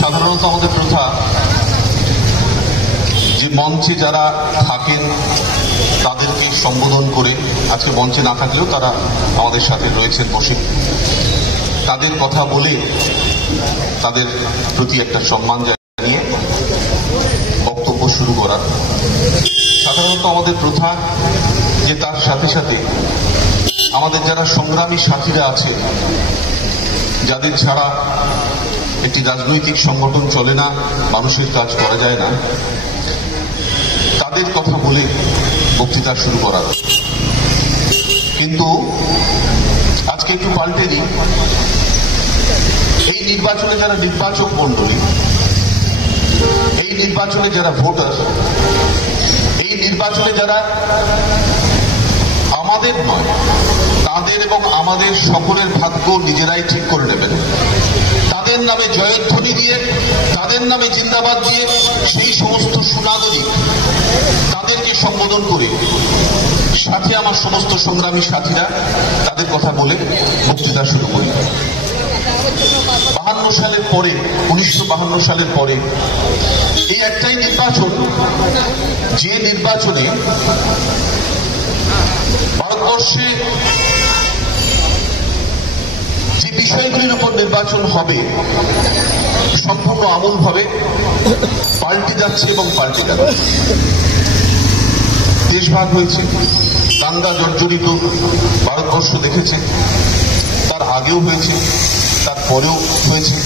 সাধারণত আমাদের প্রথা যে মঞ্চে যারা থাকেন তাদেরকে সম্বোধন করে, আজকে মঞ্চে না থাকলেও তারা আমাদের সাথে রয়েছেন বসে, তাদের কথা বলে তাদের প্রতি একটা সম্মান জানিয়ে বক্তব্য শুরু করার। সাধারণত আমাদের প্রথা যে তার সাথে সাথে আমাদের যারা সংগ্রামী সাথীরা আছে, যাদের ছাড়া একটি রাজনৈতিক সংগঠন চলে না, মানুষের কাজ করা যায় না, তাদের কথা বলে বক্তৃতা শুরু করা। কিন্তু আজকে একটু পাল্টে দিই, এই নির্বাচনে যারা নির্বাচক মণ্ডলী, এই নির্বাচনে যারা ভোটার, এই নির্বাচনে যারা আমাদের নয়, তাদের এবং আমাদের সকলের ভাগ্য নিজেরাই ঠিক করে নেবেন, তাদের নামে জয়ধ্বনি দিয়ে, তাদের নামে জিন্দাবাদ দিয়ে সেই সমস্ত সুনাগরিক তাদেরকে সম্বোধন করে সাথে আমার সমস্ত সংগ্রামী সাথীরা তাদের কথা বলে বক্তৃতা শুরু করি। 52 সালের পরে, 1952 সালের পরে এই একটাই নির্বাচন, যে নির্বাচনে ভারতবর্ষে যে বিষয়গুলির উপর নির্বাচন হবে সম্পূর্ণ আমূলভাবে পাল্টে যাচ্ছে এবং পাল্টে যাচ্ছে। দেশভাগ হয়েছে, দাঙ্গা জর্জরিত ভারতবর্ষ দেখেছে, তার আগেও হয়েছে, তার পরেও হয়েছে,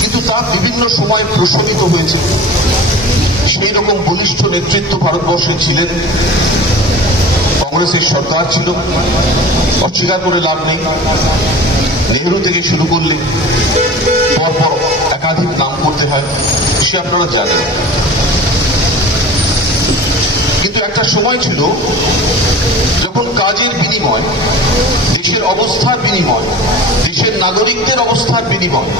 কিন্তু তার বিভিন্ন সময় প্রশমিত হয়েছে। সেই রকম বলিষ্ঠ নেতৃত্ব ভারতবর্ষে ছিলেন, কংগ্রেসের সরকার ছিল, অস্বীকার করে লাভ নেই। নেহরু থেকে শুরু করলে পরপর একাধিক নাম করতে হয়, সে আপনারা জানেন। কিন্তু একটা সময় ছিল যখন কাজের বিনিময়, দেশের অবস্থার বিনিময়, দেশের নাগরিকদের অবস্থার বিনিময়,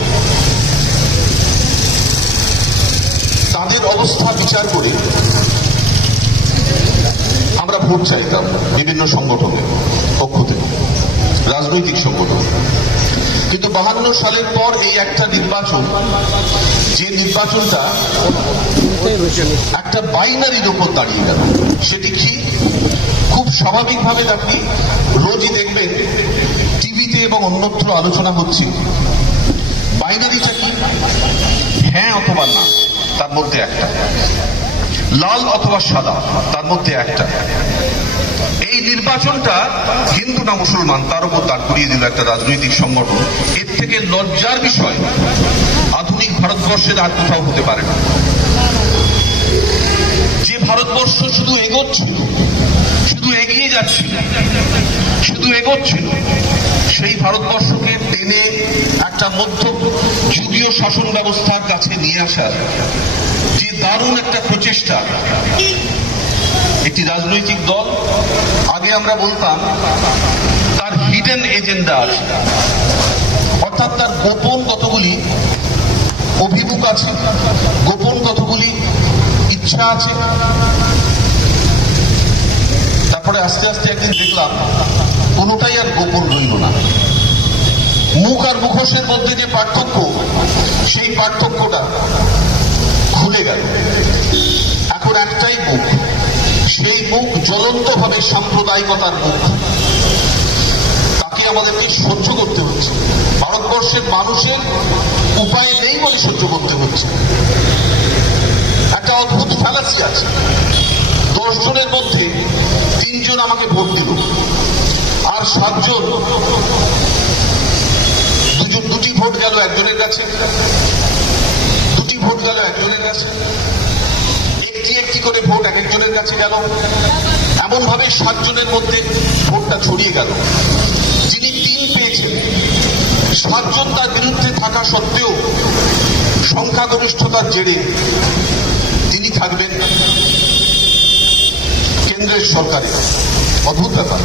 তাদের অবস্থা বিচার করে আমরা ভোট চাইতাম বিভিন্ন সংগঠনের পক্ষ থেকে, রাজনৈতিক সংগঠন। কিন্তু 52 সালের পর এই একটা নির্বাচন, যে নির্বাচনটা একটা বাইনারির উপর দাঁড়িয়ে গেল। সেটি কি? খুব স্বাভাবিকভাবে আপনি রোজই দেখবেন টিভিতে এবং অন্যত্র আলোচনা হচ্ছে। বাইনারিটা কি? হ্যাঁ অথবা না, তার মধ্যে একটা। লাল অথবা সাদা, তার মধ্যে একটা। এই নির্বাচনটা হিন্দু না মুসলমান তার উপর দাঁড় করিয়ে দিল একটা রাজনৈতিক সংগঠন। এর থেকে লজ্জার বিষয় আধুনিক ভারতবর্ষের আর কোথাও হতে পারে না। যে ভারতবর্ষ শুধু এগোচ্ছিল, শুধু এগিয়ে যাচ্ছিল, শুধু এগোচ্ছিল, সেই ভারতবর্ষকে টেনে একটা মধ্যযুগীয় শাসন ব্যবস্থার কাছে নিয়ে আসার যে দারুণ একটা প্রচেষ্টা একটি রাজনৈতিক দল, আগে আমরা বলতাম তার হিডেন এজেন্ডা আছে, অর্থাৎ তার গোপন কতগুলি অভিমুখ আছে, গোপন কতগুলি ইচ্ছা আছে। তারপরে আস্তে আস্তে একদিন দেখলাম কোনোটাই আর গোপন রইল না। মুখ আর মুখোশের মধ্যে যে পার্থক্য, সেই পার্থক্যটা খুলে গেল। এখন একটাই মুখ, সেই মুখ জ্বলন্তভাবে সাম্প্রদায়িকতার মুখ। তাকে আমাদেরকে সহ্য করতে হচ্ছে। ভারতবর্ষের মানুষের উপায় নেই বলে সহ্য করতে হচ্ছে। একটা অদ্ভুত ফ্যালাসি আছে, 10 জনের মধ্যে 3 জন আমাকে ভোট দিল, আর 7 জন, দুটি ভোট গেল একজনের কাছে, দুটি ভোট গেল একজনের কাছে, একটি একটি করে ভোট এক একজনের কাছে গেল। এমন ভাবে 7 জনের মধ্যে ভোটটা ছড়িয়ে গেল। যিনি 3 পেয়েছেন, 7 জন তার বিরুদ্ধে থাকা সত্ত্বেও সংখ্যাগরিষ্ঠতার জেরে তিনি থাকবেন কেন্দ্রের সরকারে। অদ্ভুত ব্যাপার।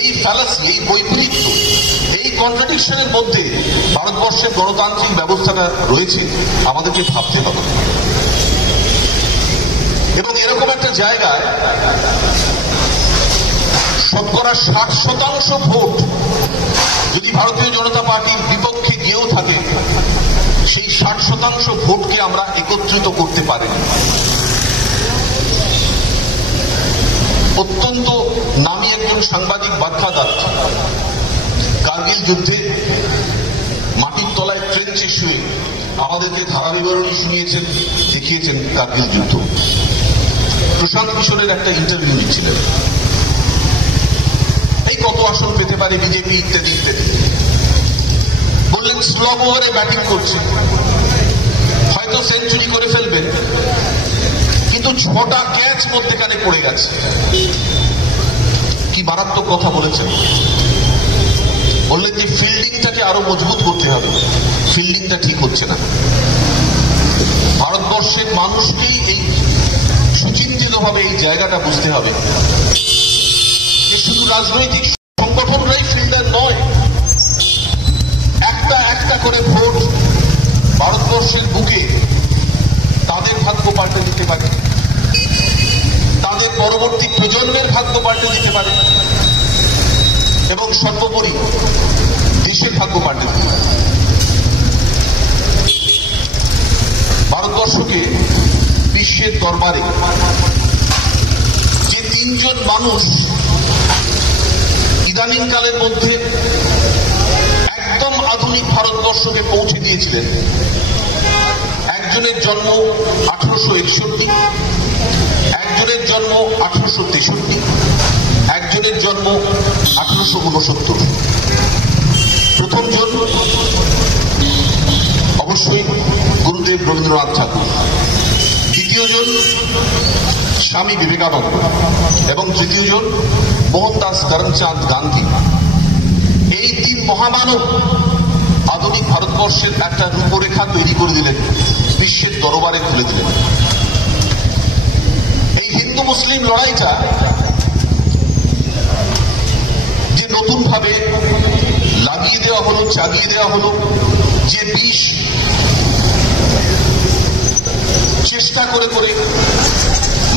এই ফ্যালাসি, এই বৈপরীত্য, এই কন্ট্রাডিকশনের মধ্যে ভারতবর্ষের গণতান্ত্রিক ব্যবস্থাটা রয়েছে, আমাদেরকে ভাবতে হবে। এবং এরকম একটা জায়গায় শতকরা 60% ভোট যদি ভারতীয় জনতা পার্টির বিপক্ষে গিয়েও থাকে, সেই শতাংশ ভোটকে আমরা একত্রিত করতে পারিনি। অত্যন্ত নামী একজন সাংবাদিক বার্তাদার কার্গিল যুদ্ধে মাটির তলায় ট্রেঞ্চে শুয়ে আমাদেরকে ধারা বিবরণী শুনিয়েছেন, দেখিয়েছেন কার্গিল যুদ্ধ। প্রশান্ত কিশোরের একটা ইন্টারভিউ নিচ্ছিলেন, এই কত আসন পেতে পারে বিজেপি ইত্যাদি ইত্যাদি। বললেন স্লগ ওভারে ব্যাটিং করছে, হয়তো সেঞ্চুরি করে ফেলবেন, কিন্তু 6টা ক্যাচ মধ্যেখানে পড়ে গেছে। কি মারাত্মক কথা বলেছেন। বললেন যে ফিল্ডিংটাকে আরো মজবুত করতে হবে, ফিল্ডিংটা ঠিক হচ্ছে না। ভারতবর্ষের মানুষকেই এই সুচিন্তিতভাবে এই জায়গাটা বুঝতে হবে যে শুধু রাজনৈতিক সংগঠনরাই ফিল্ডার নয়, একটা একটা করে ভোট ভারতবর্ষের বুকে তাদের ভাগ্য পাল্টে দিতে পারে, তাদের পরবর্তী প্রজন্মের ভাগ্য পাল্টে দিতে পারে এবং সর্বোপরি দেশের ভাগ্য পাল্টে দিতে পারে। ভারতবর্ষকে বিশ্বের দরবারে যে 3 জন মানুষ ইদানিংকালের মধ্যে একদম আধুনিক ভারতবর্ষকে পৌঁছে দিয়েছিলেন, একজনের জন্ম 1861, একজনের জন্ম 1863, একজনের জন্ম 1869। প্রথম জন অবশ্যই গুরুদেব রবীন্দ্রনাথ ঠাকুর, দ্বিতীয় জন স্বামী বিবেকানন্দ এবং তৃতীয় জন মোহনদাস করমচাঁদ গান্ধী। এই 3 মহামানব আধুনিক ভারতবর্ষের একটা রূপরেখা তৈরি করে দিলেন, বিশ্বের দরবারে তুলে দিলেন। এই হিন্দু মুসলিম লড়াইটা যে নতুন ভাবে লাগিয়ে দেওয়া হলো, চালিয়ে দেওয়া হলো, যে বিষ চেষ্টা করে করে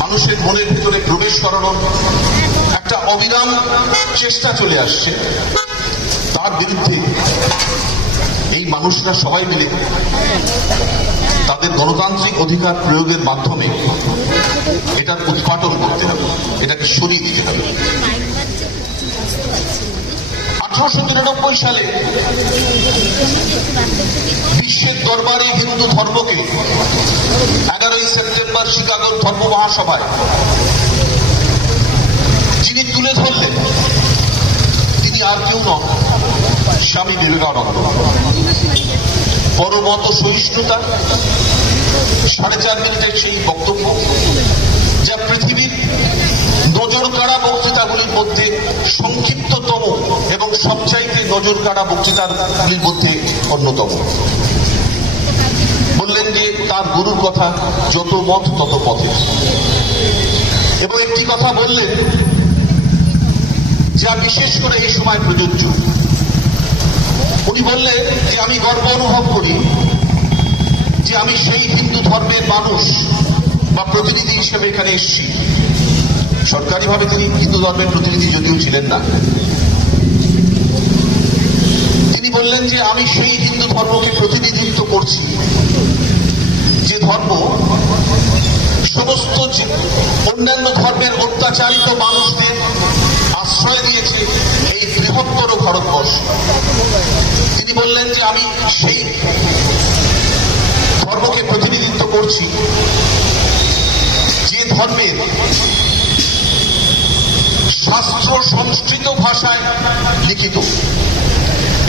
মানুষের মনের ভিতরে প্রবেশ করানোর একটা অবিরাম চেষ্টা চলে আসছে, তার বিরুদ্ধে এই মানুষরা সবাই মিলে তাদের গণতান্ত্রিক অধিকার প্রয়োগের মাধ্যমে এটার উৎপাদন করতে হবে, এটাকে সরিয়ে দিতে হবে। 1893 সালে বিশ্বের দরবারে হিন্দু ধর্মকে 11ই সেপ্টেম্বর শিকাগোর ধর্ম মহাসভায় যিনি তুলে ধরলেন তিনি আর কেউ নন, স্বামী বিবেকানন্দ। পরমত সহিষ্ণুতা, 4.5 মিনিটের সেই বক্তব্য, যা পৃথিবীর নজর কাড়া বক্তৃতাগুলির মধ্যে সংক্ষিপ্ততম এবং সবচাইতে নজর কাড়া বক্তৃতাগুলির মধ্যে অন্যতম। বললেন যে তার গুরুর কথা যত মত তত পথে, এবং একটি কথা বললেন যা বিশেষ করে এই সময় প্রযোজ্য। উনি বললেন যে আমি গর্ব অনুভব করি যে আমি সেই হিন্দু ধর্মের মানুষ বা প্রতিনিধি হিসেবে এখানে এসেছি। সরকারিভাবে তিনি হিন্দু ধর্মের প্রতিনিধি যদিও ছিলেন না। তিনি বললেন যে আমি সেই হিন্দু ধর্মকে প্রতিনিধিত্ব করছি যে ধর্ম সমস্ত অন্যান্য ধর্মের অত্যাচারিত মানুষদের আশ্রয় দিয়েছে এই বৃহত্তর ভারতবর্ষ। তিনি বললেন যে আমি সেই ধর্মকে প্রতিনিধিত্ব করছি যে ধর্মের শাস্ত্র সংস্কৃত ভাষায় লিখিত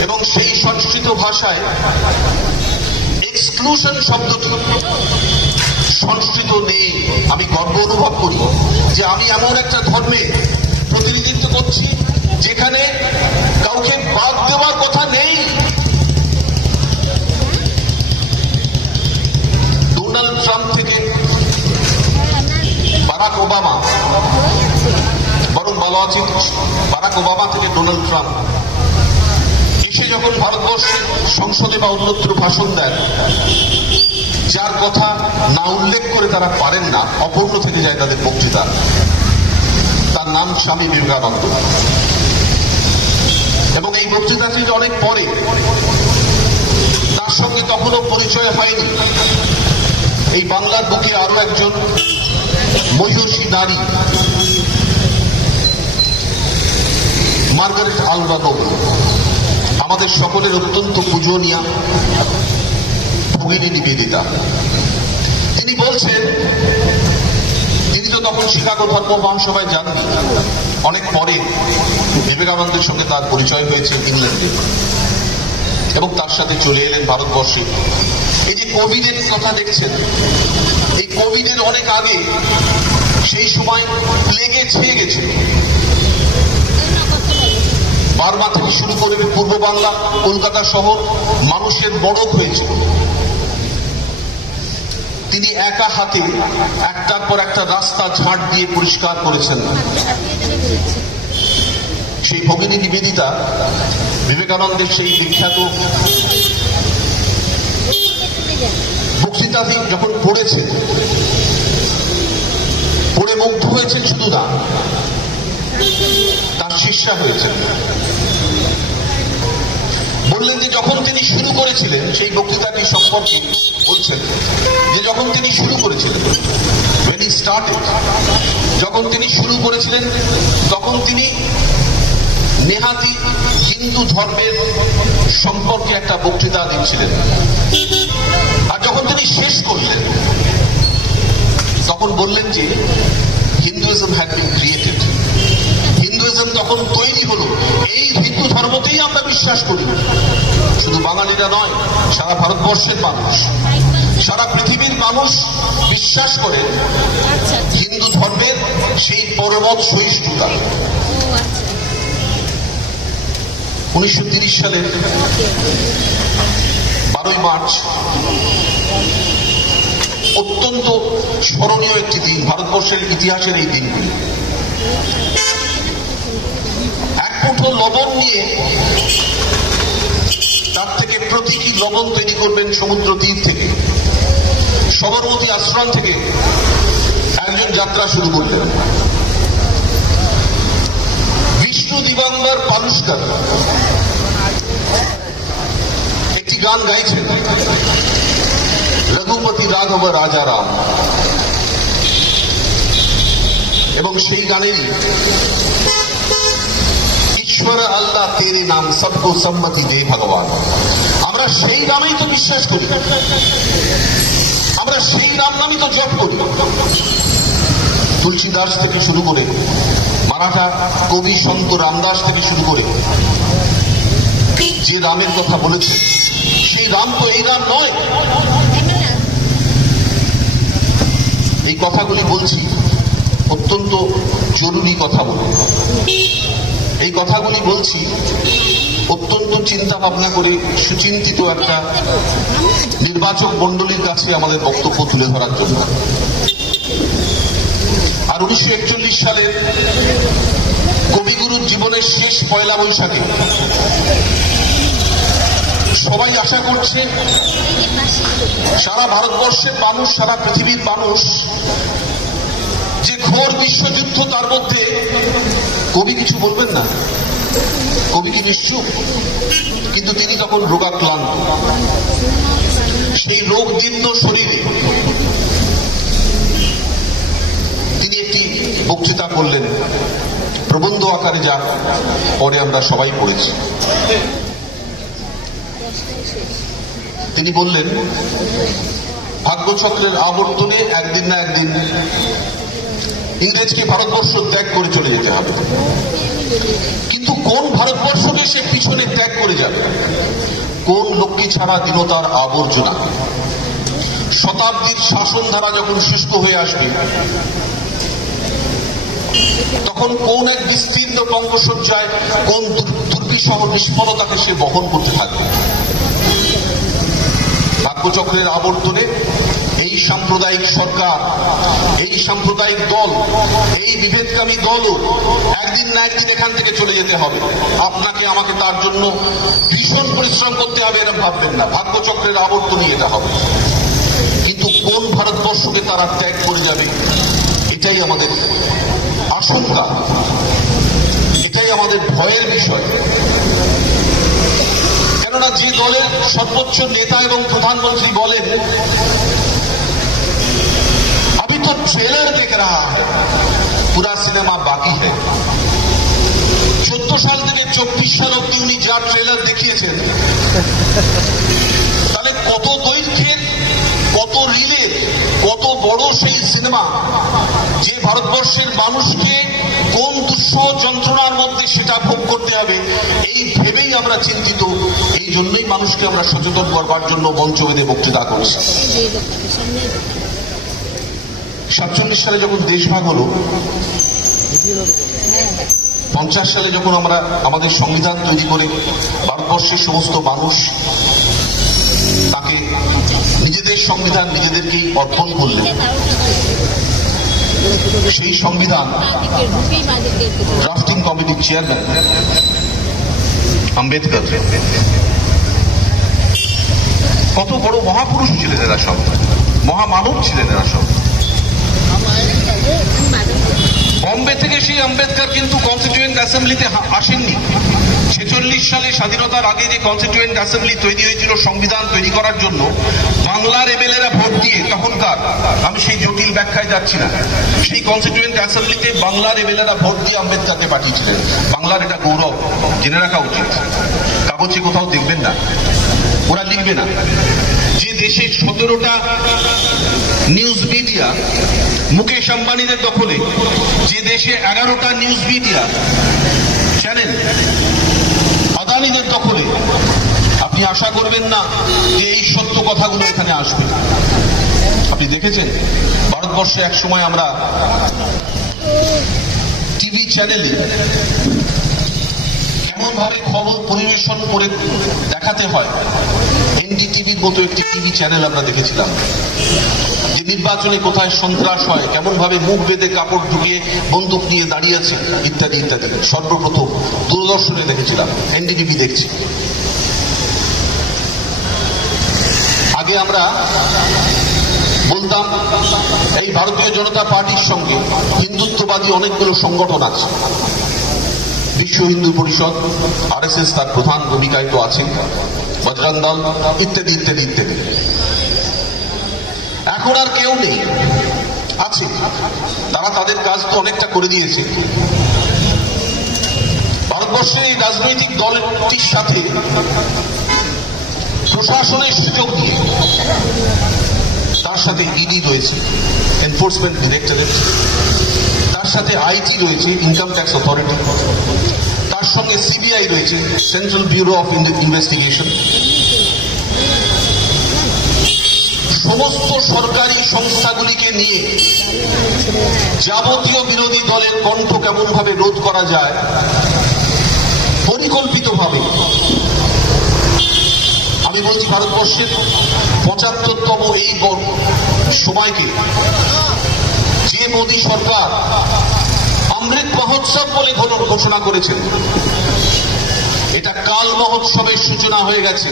এবং সেই সংস্কৃত ভাষায় এক্সক্লুশন শব্দটি সংস্কৃত নেই। আমি গর্ব অনুভব করি যে আমি এমন একটা ধর্মে প্রতিনিধিত্ব করছি যেখানে কাউকে বাদ দেওয়ার কথা নেই। ডোনাল্ড ট্রাম্প থেকে বারাক ওবামা, বরং ভালো আছে বারাক ওবামা থেকে ডোনাল্ড ট্রাম্প এসে যখন ভারতবর্ষের সংসদে বা অন্যত্র ভাষণ দেন, যার কথা না উল্লেখ করে তারা পারেন না, অপূর্ণ থেকে যায় তাদের বক্তৃতা, তার নাম স্বামী বিবেকানন্দ। এবং এই বক্তৃতাটি অনেক পরে তার সঙ্গে তখন এখনো পরিচয় হয়নি এই বাংলার বুকে আরো একজন মহিষী নারী, মার্গারেট আলভা নোবেল, আমাদের সকলের অত্যন্ত পূজনীয়া ভগিনী নিবেদিতা। তিনি বলছেন, তিনি তো তখন শিকাগো ধর্ম মহাসভায় যাননি, অনেক পরে বিবেকানন্দের সঙ্গে তার পরিচয় হয়েছে ইংল্যান্ডে এবং তার সাথে চলে এলেন ভারতবর্ষে। এই যে কোভিডের কথা দেখছেন, এই কোভিডের অনেক আগে সেই সময় প্লেগে ছেয়ে গেছে। বার্মা থেকে শুরু করে পূর্ব বাংলা, কলকাতা শহর মানুষের মড়ক হয়েছিল। তিনি একা হাতে একটার পর একটা রাস্তা ঝাঁট দিয়ে পরিষ্কার করেছেন। সেই ভগিনী নিবেদিতা বিবেকানন্দের সেই বিখ্যাত বক্তৃতা যখন পড়েছেন, পড়ে মুগ্ধ হয়েছেন শুধু না, তার শিষ্যা হয়েছেন। বললেন যে যখন তিনি শুরু করেছিলেন, সেই বক্তৃতাটি সম্পর্কে বলছেন যে যখন তিনি শুরু করেছিলেন, when he started, যখন তিনি শুরু করেছিলেন তখন তিনি নেহাতি হিন্দু ধর্মের সম্পর্কে একটা বক্তৃতা দিচ্ছিলেন। আর যখন তিনি শেষ করলেন তখন বললেন যে Hinduism had been created, Hinduism তখন তৈরি হলো, এই হিন্দু ধর্মতেই আমরা বিশ্বাস করি। শুধু বাঙালিরা নয়, সারা ভারতবর্ষের মানুষ, সারা পৃথিবীর মানুষ বিশ্বাস করেন হিন্দু ধর্মের সেই পরমত সহিষ্ণুতা। 1930 সালের 12ই মার্চ অত্যন্ত স্মরণীয় একটি দিন ভারতবর্ষের ইতিহাসের। এই দিনগুলি এক মুঠো লবণ নিয়ে তার থেকে প্রতীকী লবণ তৈরি করবেন সমুদ্র তীর থেকে, সবরমতী আশ্রম থেকে একজন যাত্রা শুরু করলেন। বিষ্ণু দিগম্বর পালুস্কর একটি গান গাইছেন, রঘুপতি রাঘব রাজারাম, এবং সেই গানেই ঈশ্বর আল্লাহ তেরে নাম সবকো সম্মতি দে ভগবান। আমরা সেই নামেই তো বিশ্বাস করি, আমরা সেই রাম নামই তো জপ করি। তুলসীদাস থেকে শুরু করে মারাঠা কবি সন্ত রামদাস থেকে শুরু করে যে রামের কথা বলেছে, সেই রাম তো এই রাম নয়। এই কথাগুলি বলছি অত্যন্ত জরুরি কথা বলে, এই কথাগুলি বলছি অত্যন্ত চিন্তা ভাবনা করে সুচিন্তিত একটা নির্বাচক মণ্ডলীর কাছে আমাদের বক্তব্য তুলে ধরার জন্য। আর 1941 সালের কবিগুরুর জীবনের শেষ পয়লা বৈশাখে সবাই আশা করছে সারা ভারতবর্ষের মানুষ, সারা পৃথিবীর মানুষ, যে ঘোর বিশ্বযুদ্ধ, তার মধ্যে কবি কিছু বলবেন না, কবি কি নিশ্চুপ? কিন্তু তিনি তখন রোগাক্লান্ত, সেই রোগদীর্ণ শরীরে তিনি একটি বক্তৃতা করলেন, প্রবন্ধ আকারে, যা পরে আমরা সবাই পড়েছি। তিনি বললেন, ভাগ্যচক্রের আবর্তনে একদিন না একদিন ইংরেজকে ভারতবর্ষ ত্যাগ করে চলে যেতে হবে, কিন্তু কোন ভারতবর্ষকে সে পিছনে ত্যাগ করে যাবে? কোন লক্ষ্মী ছাড়া দীনতার আবর্জনা? শতাব্দীর শাসন ধারা যখন শুষ্ক হয়ে আসবে, তখন কোন এক বিস্তীর্ণ বঙ্গসজ্জায় কোন দুর্বিষহ নিষ্ফলতাকে সে বহন করতে থাকবে? ভাগ্যচক্রের আবর্তনে এই সাম্প্রদায়িক সরকার, এই সাম্প্রদায়িক দল, এই বিভেদকামী দলও একদিন না একদিন এখান থেকে চলে যেতে হবে। আপনাকে আমাকে তার জন্য ভীষণ পরিশ্রম করতে হবে, এরা ভাববেন না। ভাগ্যচক্রের আবর্তনই এটা হবে। কিন্তু কোন ভারতবর্ষকে তারা ত্যাগ করে যাবে, এটাই আমাদের আশঙ্কা, এটাই আমাদের ভয়ের বিষয়। কেননা যে দলের সর্বোচ্চ নেতা এবং প্রধানমন্ত্রী বলেন अभी तो ट्रेलर देख रहा है, पूरा सिनेमा बाकी है। 14 সাল থেকে 24 সাল অব্দি উনি যা ট্রেলার দেখিয়েছেন, তাহলে কত দৈর্ঘ্যের, কত রিলের, কত বড় সেই সিনেমা, যে ভারতবর্ষের মানুষকে কোন দুঃসহ যন্ত্রণার মধ্যে সেটা ভোগ করতে হবে, এই ভেবেই আমরা চিন্তিত। এই জন্যই মানুষকে আমরা সচেতন করবার জন্য মঞ্চ বেঁধে বক্তৃতা করছি। 47 সালে যখন দেশভাগ হলো, 50 সালে যখন আমরা আমাদের সংবিধান তৈরি করে ভারতবর্ষের সমস্ত মানুষ তাকে নিজেদের সংবিধান নিজেদেরকেই অর্পণ করলেন, সেই সংবিধান ড্রাফটিং কমিটির চেয়ারম্যান আম্বেদকর, কত বড় মহাপুরুষ ছিলেন এরা সব, মহামানব ছিলেন এরা সব। বম্বে থেকে সেই আম্বেদকর কিন্তু কনস্টিটিউয়েন্ট অ্যাসেম্বলিতে আসেননি। 46 সালে স্বাধীনতার আগে যে কনস্টিটিউয়েন্ট অ্যাসেম্বলি তৈরি হয়েছিল সংবিধান তৈরি করার জন্য, বাংলার এমএলএরা ভোট দিয়ে, তখনকার, আমি সেই জটিল ব্যাখ্যায় যাচ্ছি না, সেই কনস্টিটিউয়েন্ট অ্যাসেম্বলিতে বাংলার এমএলএরা ভোট দিয়ে আম্বেদকরকে পাঠিয়েছিলেন। বাংলার এটা গৌরব, জেনে রাখা উচিত। কাগজে কোথাও দেখবেন না, ওরা লিখবে না। যে দেশে 17টা নিউজ মিডিয়া মুকেশ আম্বানিদের দখলে, যে দেশে 11টা নিউজ মিডিয়া চ্যানেল আদানিদের দখলে, আপনি আশা করবেন না যে এই সত্য কথাগুলো এখানে আসবে। আপনি দেখেছেন ভারতবর্ষে এক সময় আমরা টিভি চ্যানেলে কেমন ভাবে খবর পরিবেশন করে দেখাতে হয়, এনডিটিভির মতো একটি টিভি চ্যানেল আমরা দেখেছিলাম, যে নির্বাচনে কোথায় সন্ত্রাস হয়, কেমন ভাবে মুখ বেঁধে কাপড় ঢুকিয়ে বন্দুক নিয়ে দাঁড়িয়ে আছে, ইত্যাদি ইত্যাদি। সর্বপ্রথম দূরদর্শনে দেখেছিলাম, এনডিটিভি দেখছি। আগে আমরা বলতাম এই ভারতীয় জনতা পার্টির সঙ্গে হিন্দুত্ববাদী অনেকগুলো সংগঠন আছে, বিশ্ব হিন্দু পরিষদ, আরএসএস তার প্রধান ভূমিকায় তো আছে, বজরং দল ইত্যাদি ইত্যাদি ইত্যাদি। এখন আর কেউ নেই, আছে, তারা তাদের কাজ তো অনেকটা করে দিয়েছে। ভারতবর্ষের এই রাজনৈতিক দলটির সাথে প্রশাসনের সুযোগ দিয়ে, তার সাথে ইডি রয়েছে, এনফোর্সমেন্ট ডিরেক্টরেট, তার সাথে আইটি রয়েছে, ইনকাম ট্যাক্স অথরিটি, তার সঙ্গে সিবিআই রয়েছে, সেন্ট্রাল ব্যুরো অফ ইনভেস্টিগেশন। সমস্ত সরকারি সংস্থাগুলিকে নিয়ে যাবতীয় বিরোধী দলের কণ্ঠ কেমন ভাবে রোধ করা যায়, পরিকল্পিতভাবে। আমি বলছি ভারতবর্ষের 75তম এই সময়কে যে মোদী সরকার অমৃত মহোৎসব বলে ঘোষণা করেছেন, এটা কাল মহোৎসবের সূচনা হয়ে গেছে।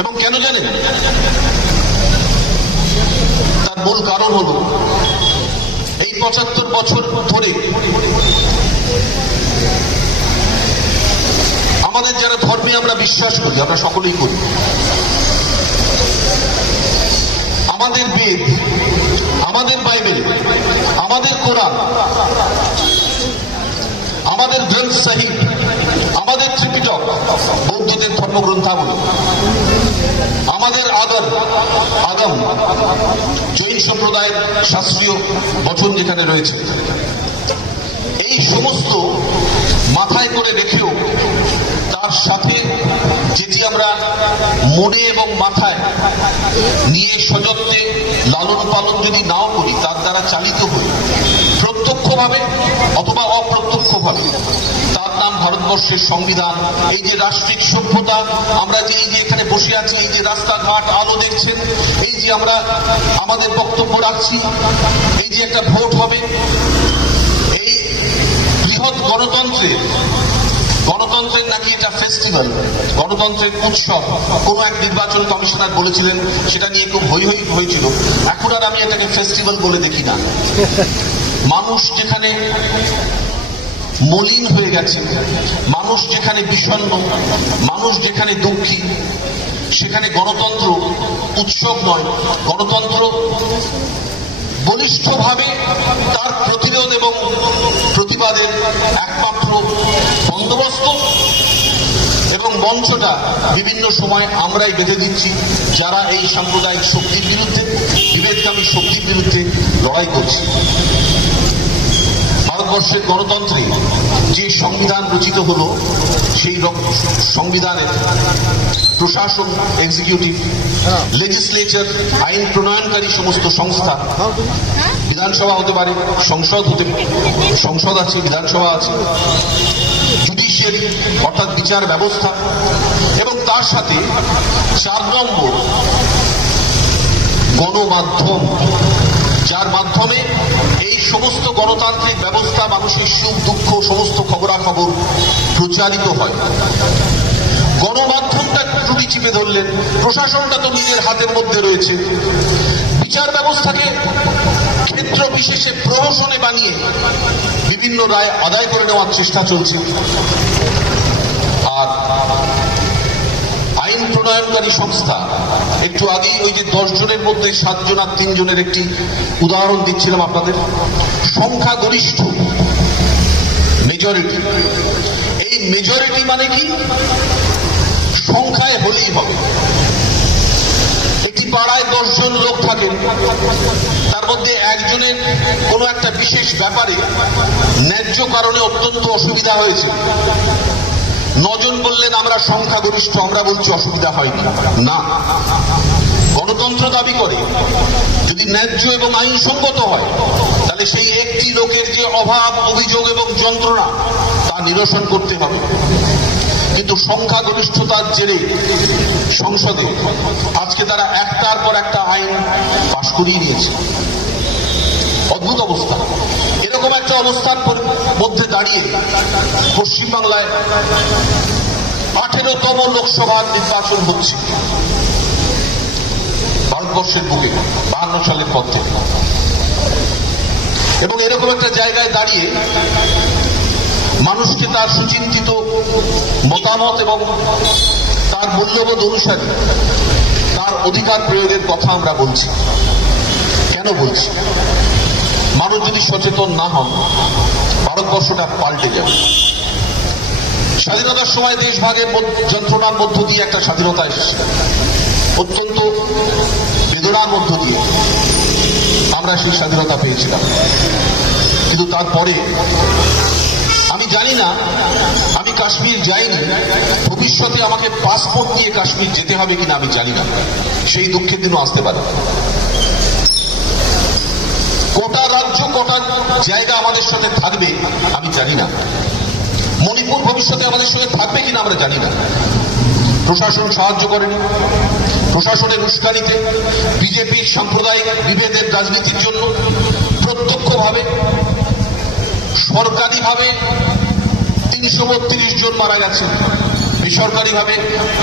এবং কেন জানেন? তার মূল কারণ হল এই 75 বছর ধরে আমাদের যারা ধর্মে আমরা বিশ্বাস করি, আমরা সকলেই করি, আমাদের বেদ, আমাদের বাইবেল, আমাদের কোরআন, আমাদের গ্রন্থ সাহিব, আমাদের ত্রিপিটক, বৌদ্ধদের ধর্মগ্রন্থাবলী, আমাদের আগম, জৈন সম্প্রদায়ের শাস্ত্রীয় বচন যেখানে রয়েছে, এই সমস্ত মাথায় করে রেখেও তার সাথে যেটি আমরা মনে এবং মাথায় নিয়ে সযত্নে লালন পালন যদি নাও করি, তার দ্বারা চালিত হই প্রত্যক্ষভাবে অথবা অপ্রত্যক্ষভাবে, তার নাম ভারতবর্ষের সংবিধান। এই যে রাষ্ট্রিক সভ্যতা, আমরা যে এই যে এখানে বসে আছি, এই যে রাস্তাঘাট আলো দেখছেন, এই যে আমরা আমাদের বক্তব্য রাখছি, এই যে একটা ভোট হবে, এই বৃহৎ গণতন্ত্রের নাকি এটা ফেস্টিভ্যাল, গণতন্ত্রের উৎসব, কোন এক নির্বাচন কমিশনার বলেছিলেন, সেটা নিয়ে খুব হৈ হৈ হয়েছিল। এখন আর আমি এটাকে ফেস্টিভ্যাল বলে দেখি না। মানুষ যেখানে মলিন হয়ে গেছে। মানুষ যেখানে বিষণ্ণ, মানুষ যেখানে দুঃখী, সেখানে গণতন্ত্র উৎসব নয়, গণতন্ত্র বলিষ্ঠভাবে তার প্রতিরোধ এবং প্রতিবাদের একমাত্র বন্দোবস্ত এবং মঞ্চটা বিভিন্ন সময় আমরাই বেঁধে দিচ্ছি, যারা এই সাম্প্রদায়িক শক্তির বিরুদ্ধে, বিভেদগামী শক্তির বিরুদ্ধে লড়াই করছে। ভারতবর্ষের গণতন্ত্রে যে সংবিধান রচিত হলো, সেই সংবিধানের প্রশাসন, এক্সিকিউটিভ, লেজিসলেচার, আইন প্রণয়নকারী সমস্ত সংস্থা, বিধানসভা হতে পারে, সংসদ আছে, বিধানসভা আছে, জুডিশিয়ারি অর্থাৎ বিচার ব্যবস্থা, এবং তার সাথে 4 নম্বর গণমাধ্যম, যার মাধ্যমে এই সমস্ত গণতান্ত্রিক ব্যবস্থা, মানুষের সুখ দুঃখ সমস্ত খবরাখবর প্রচারিত হয়। গণমাধ্যমটা ত্রুটি চিপে ধরলেন, প্রশাসনটা তো নিজের হাতের মধ্যে রয়েছে, বিচার ব্যবস্থাকে ক্ষেত্র বিশেষে প্রহসনে বানিয়ে বিভিন্ন রায় আদায় করে নেওয়ার চেষ্টা চলছে। আর আইন প্রণয়নকারী সংস্থা, একটু আগেই ওই যে 10 জনের মধ্যে 7 জন আর 3 জনের একটি উদাহরণ দিচ্ছিলাম আপনাদের, সংখ্যাগরিষ্ঠ, মেজরিটি। এই মেজরিটি মানে কি? সংখ্যায় হলেই হবে। একটি পাড়ায় 10 জন লোক থাকেন, তার মধ্যে একজনের কোনো একটা বিশেষ ব্যাপারে ন্যায্য কারণে অত্যন্ত অসুবিধা হয়েছে, 9 জন বললেন আমরা সংখ্যাগরিষ্ঠ, আমরা বলছি অসুবিধা হয়নি। না, গণতন্ত্র দাবি করে যদি ন্যায্য এবং আইনসঙ্গত হয়, তাহলে সেই একটি লোকের যে অভাব, অভিযোগ এবং যন্ত্রণা, তা নিরসন করতে হবে। কিন্তু সংখ্যাগরিষ্ঠতার জেরে সংসদে আজকে তারা একটার পর একটা আইন পাশ করিয়ে নিয়েছে। অদ্ভুত অবস্থা। এরকম একটা অবস্থার মধ্যে দাঁড়িয়ে পশ্চিমবাংলায় 18তম লোকসভার নির্বাচন হচ্ছে ভারতবর্ষের বুকে 52 সালের পর থেকে। এবং এরকম একটা জায়গায় দাঁড়িয়ে মানুষকে তার সুচিন্তিত মতামত এবং তার মূল্যবোধ অনুসারে তার অধিকার প্রয়োগের কথা আমরা বলছি। কেন বলছি? মানুষ যদি সচেতন না হন, ভারতবর্ষটা পাল্টে যাবে। স্বাধীনতার সময় দেশভাগের যন্ত্রণার মধ্য দিয়ে একটা স্বাধীনতা এসেছে, অত্যন্ত বেদনার মধ্য দিয়ে আমরা সেই স্বাধীনতা পেয়েছিলাম। কিন্তু তারপরে আমি জানি না, আমি কাশ্মীর যাইনি, ভবিষ্যতে আমাকে পাসপোর্ট নিয়ে কাশ্মীর যেতে হবে কিনা আমি জানি না, সেই দুঃখের দিনও আসতে পারে। কোটা রাজ্য, কোটা জায়গা আমাদের সাথে থাকবে আমি জানি না, মণিপুর ভবিষ্যতে আমাদের সঙ্গে থাকবে কিনা আমরা জানি না। প্রশাসন সাহায্য করেনি, প্রশাসনের উস্কানিতে বিজেপির সাম্প্রদায়িক বিভেদের রাজনীতির জন্য প্রত্যক্ষভাবে সরকারিভাবে 332 জন মারা গেছেন, বেসরকারিভাবে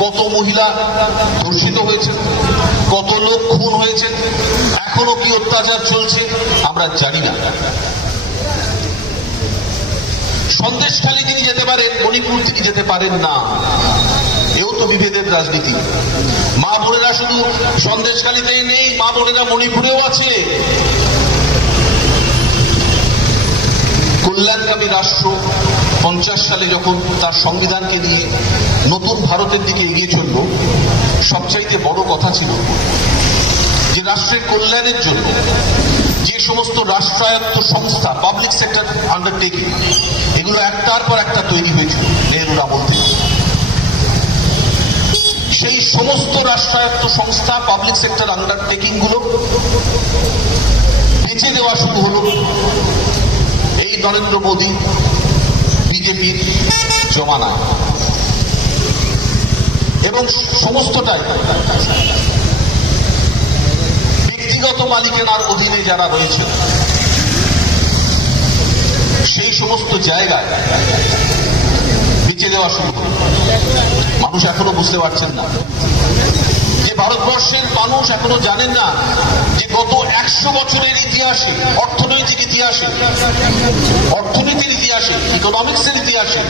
কত মহিলা ধর্ষিত হয়েছে, কত লোক খুন হয়েছে, এখনো কি অত্যাচার চলছে আমরা জানি না। সন্দেশখালী তিনি যেতে পারেন, মণিপুর তিনি যেতে পারেন না, এও তো বিভেদের রাজনীতি। মা বোনেরা শুধু সন্দেশখালীতেই নেই, মা বোনেরা মণিপুরেও আছে। কল্যাণকামী রাষ্ট্র 50 সালে যখন তার সংবিধানকে নিয়ে নতুন ভারতের দিকে এগিয়ে চলল, সবচাইতে বড় কথা ছিল যে রাষ্ট্রের কল্যাণের জন্য যে সমস্ত রাষ্ট্রায়ত্ত সংস্থা, পাবলিক সেক্টর আন্ডারটেকিং, এগুলো একটার পর একটা তৈরি হয়েছিল নেহরুর আমল থেকে। সেই সমস্ত রাষ্ট্রায়ত্ত সংস্থা, পাবলিক সেক্টর আন্ডারটেকিং গুলো বেঁচে দেওয়া শুরু হল এই নরেন্দ্র মোদী বিজেপির জমানায়, এবং সমস্তটাই ব্যক্তিগত মালিকানার অধীনে যারা রয়েছে সেই সমস্ত জায়গায় বেঁচে দেওয়া শুরু হল। মানুষ এখনো বুঝতে পারছেন না যে ভারতবর্ষের মানুষ এখনো জানেন না যে গত 100 বছরের ইতিহাসে, অর্থনৈতিক ইতিহাসে, অর্থনীতির ইতিহাসে, ইকোনমিক্সের ইতিহাসে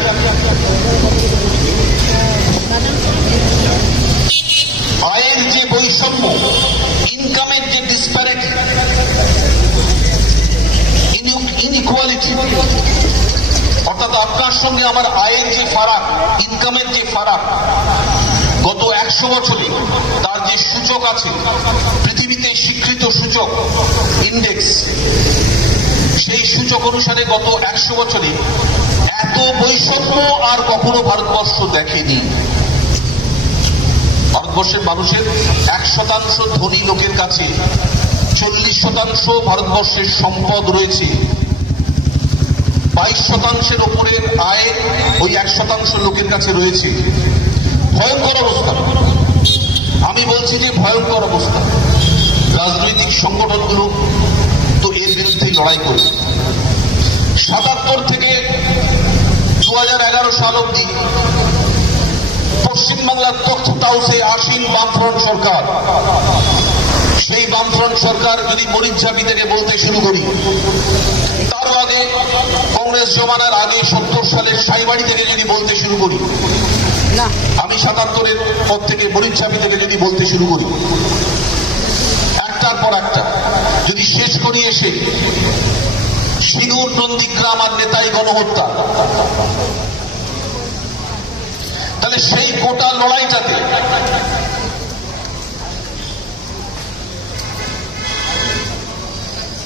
আয়ের যে বৈষম্য, ইনকামের যে ডিসপ্যারিটি, ইনইকুয়ালিটি, অর্থাৎ আপনার সঙ্গে আমার আয়ের যে ফারাক, ইনকামের যে ফারাক, গত 100 বছরে তার যে সূচক আছে, পৃথিবীতে স্বীকৃত সূচক ইন্ডেক্স, সেই সূচক অনুসারে গত 100 বছরে এত বৈষম্য আর কখনো ভারতবর্ষ দেখেনি। ভারতবর্ষের মানুষের 1% ধনী লোকের কাছে 40% ভারতবর্ষের সম্পদ রয়েছে। 22% ওপরের আয় ওই 1% লোকের কাছে রয়েছে। ভয়ঙ্কর অবস্থা, আমি বলছি যে ভয়ঙ্কর অবস্থা। রাজনৈতিক সংগঠনগুলো তো এর বিরুদ্ধে লড়াই করবে। 77 থেকে 2011 সাল অব্দি পশ্চিমবাংলার তখ্ত হাউসে আসীন বামফ্রন্ট সরকার। সেই বামফ্রন্ট সরকার যদি মরিচঝাপি থেকে বলতে শুরু করি, তার আগে কংগ্রেস জমানার আগে 70 সালের সাইবাড়ি থেকে যদি বলতে শুরু করি, আমি 77-এর পর থেকে মরিচঝাপি থেকে যদি বলতে শুরু করি, একটার পর একটা যদি শেষ করি এসে সিঙ্গুর, নন্দীগ্রাম আর নেতাই গণহত্যা, তাহলে সেই গোটা লড়াইটাতে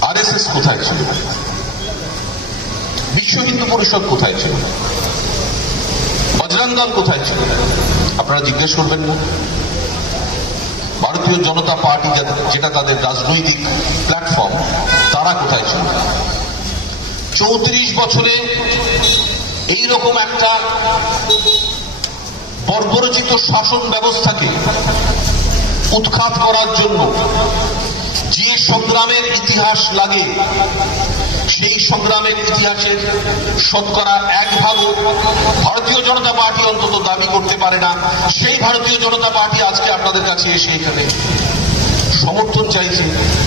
আরএসএস কোথায় ছিল? বিশ্ব হিন্দু পরিষদ কোথায় ছিল? বজরং দল কোথায় ছিল? আপনারা জিজ্ঞেস করবেন না? ভারতীয় জনতা পার্টি যেটা তাদের রাজনৈতিক প্ল্যাটফর্ম, তারা কোথায় ছিল? 34 বছরে এইরকম একটা বর্বরচিত শাসন ব্যবস্থাকে উৎখাত করার জন্য যে সংগ্রামের ইতিহাস লাগে, সেই সংগ্রামের ইতিহাসের শতকরা 1 ভারতীয় জনতা পার্টি অন্তত দাবি করতে পারে না। সেই ভারতীয় জনতা পার্টি আজকে আপনাদের কাছে এসে এখানে সমর্থন চাইছে,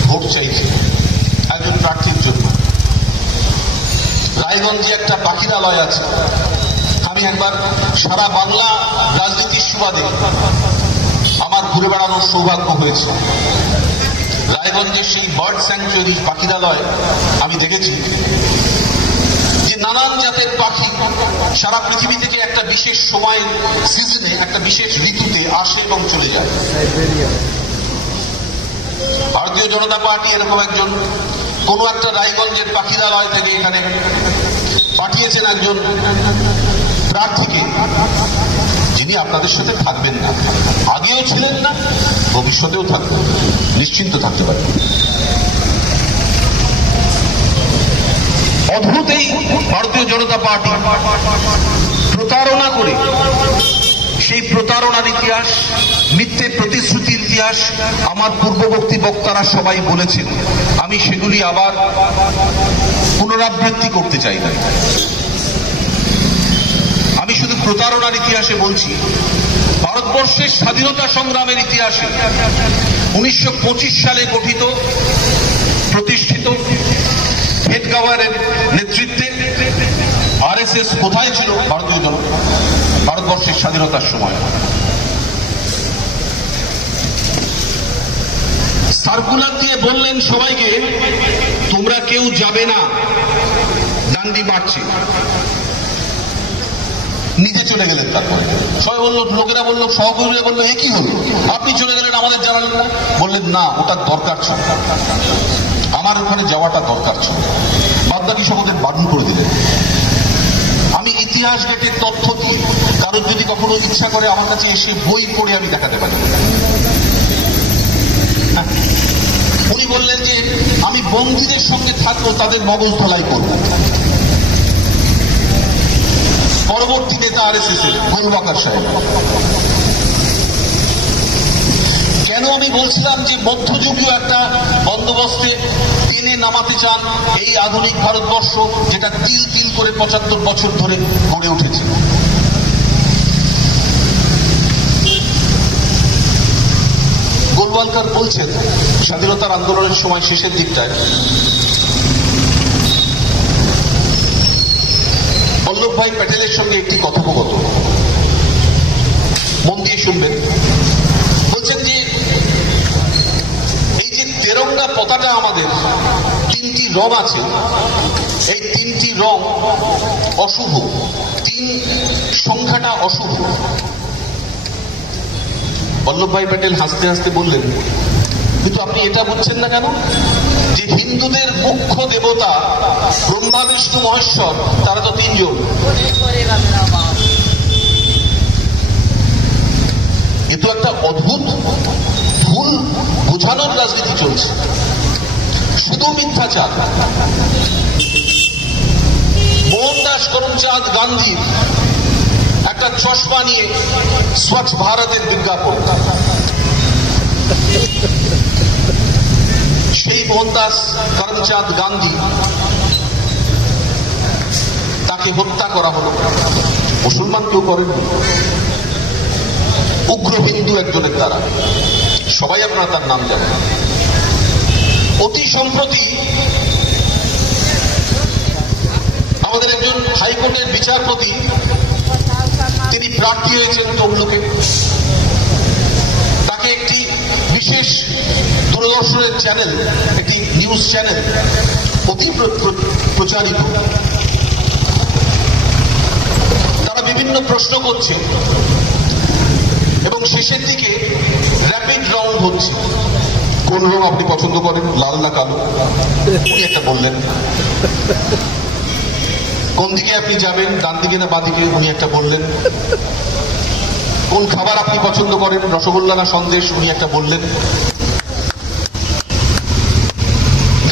ভোট চাইছে একজন প্রার্থীর জন্য। রায়গঞ্জে একটা পাখিরালয় আছে। আমি একবার সারা বাংলা রাজনীতির সুবাদে আমার ঘুরে বেড়ানোর সৌভাগ্য হয়েছে। রায়গঞ্জের সেই বার্ড স্যাংচুয়ারি পাখিরালয় আমি দেখেছি যে নানান জাতের পাখি সারা পৃথিবী থেকে একটা বিশেষ সময়ের সিজনে, একটা বিশেষ ঋতুতে আসে এবং চলে যায়। ভারতীয় জনতা পার্টি এরকম একজন কোন একটা রায়গঞ্জের পাখিরালয় থেকে এখানে পাঠিয়েছেন একজন প্রার্থীকে, যিনি আপনাদের সাথে থাকবেন না, আগেও ছিলেন না, ভবিষ্যতেও থাকবেন, নিশ্চিন্ত থাকতে পারেন। অদ্ভুত এই ভারতীয় জনতা পার্টি প্রতারণা করে, সেই প্রতারণার ইতিহাস, মিথ্যে প্রতিশ্রুতির ইতিহাস আমার পূর্ববর্তী বক্তারা সবাই বলেছেন। আমি সেগুলি আবার পুনরাবৃত্তি করতে চাই না। আমি শুধু প্রতারণার ইতিহাসে বলছি। ভারতবর্ষের স্বাধীনতা সংগ্রামের ইতিহাসে 1925 সালে গঠিত, প্রতিষ্ঠিত হেডগাওয়ারের নেতৃত্বে আরএসএস কোথায় ছিল ভারতবর্ষের স্বাধীনতার সময়? সার্কুলার দিয়ে বললেন সবাইকে, তোমরা কেউ যাবে না, ডান্ডি মারছে। নিজে চলে গেলেন। তারপরে সবাই বলল, লোকেরা বলল, সহকর্মীরা বলল, এ কি হলো, আপনি চলে গেলেন, আমাদের জানালেন না? বললেন না, ওটা দরকার ছিল, আমার ওখানে যাওয়াটা দরকার ছিল। বাদবাকি সব ওদের বারণ করে দিলেন। আমি ইতিহাস ঘেঁটে তথ্য দিয়ে কারোর যদি কখনো ইচ্ছা করে আমার কাছে এসে বই পড়ে আমি দেখাতে পারি। উনি বললেন যে আমি বন্দীদের সঙ্গে থাকবো, তাদের মগজ ধলাই করব। পরবর্তী নেতা আরএসএস এর গোলবাকার সাহেব। কেন আমি বলছিলাম যে মধ্যযুগীয় একটা বন্দোবস্তে টেনে নামাতে চান এই আধুনিক ভারতবর্ষ, যেটা তিল তিল করে 75 বছর ধরে গড়ে উঠেছে। গোলওয়ালকার বলছেন স্বাধীনতার আন্দোলনের সময় শেষের দিকটায়, বল্লভভাই প্যাটেলের সঙ্গে একটি কথোপকথন, মন দিয়ে শুনবেন। বলছেন যে এই যে তেরঙ্গা পতাকা আমাদের তিনটি রং আছে, এই তিনটি রং অশুভ, তিন সংখ্যাটা অশুভ। বল্লভভাই প্যাটেল হাসতে হাসতে বললেন, কিন্তু আপনি এটা বুঝছেন না কেন যে হিন্দুদের মুখ্য দেবতা ব্রহ্মা বিষ্ণু মহেশ্বর তারা তো তিনজন। এ তো একটা অদ্ভুত ভুল বোঝানোর রাজনীতি চলছে, শুধু মিথ্যাচার। মোহনদাস করমচাঁদ গান্ধীর একটা চশমা নিয়ে স্বচ্ছ ভারতের বিজ্ঞাপন, সেই মোহনদাস করমচাঁদ গান্ধী তাকে হত্যা করা হলো, মুসলমান কেউ করেননি, উগ্র হিন্দু একজনের দ্বারা। সবাই আপনারা তার নাম জানেন। অতি সম্প্রতি আমাদের একজন হাইকোর্টের বিচারপতি, তিনি প্রার্থী হয়েছেন তমলুকে। তাকে একটি বিশেষ দূরদর্শনের চ্যানেল, একটি নিউজ চ্যানেল অতি প্রচারিত, তারা বিভিন্ন প্রশ্ন করছে এবং শেষের দিকে র্যাপিড রাউন্ড হচ্ছে। কোন রং আপনি পছন্দ করেন, লাল না কালো? উনি একটা বললেন। কোন দিকে আপনি যাবেন, ডান দিকে না বাঁ দিকে? উনি একটা বললেন। কোন খাবার আপনি পছন্দ করেন, রসগোল্লা না সন্দেশ? উনি একটা বললেন।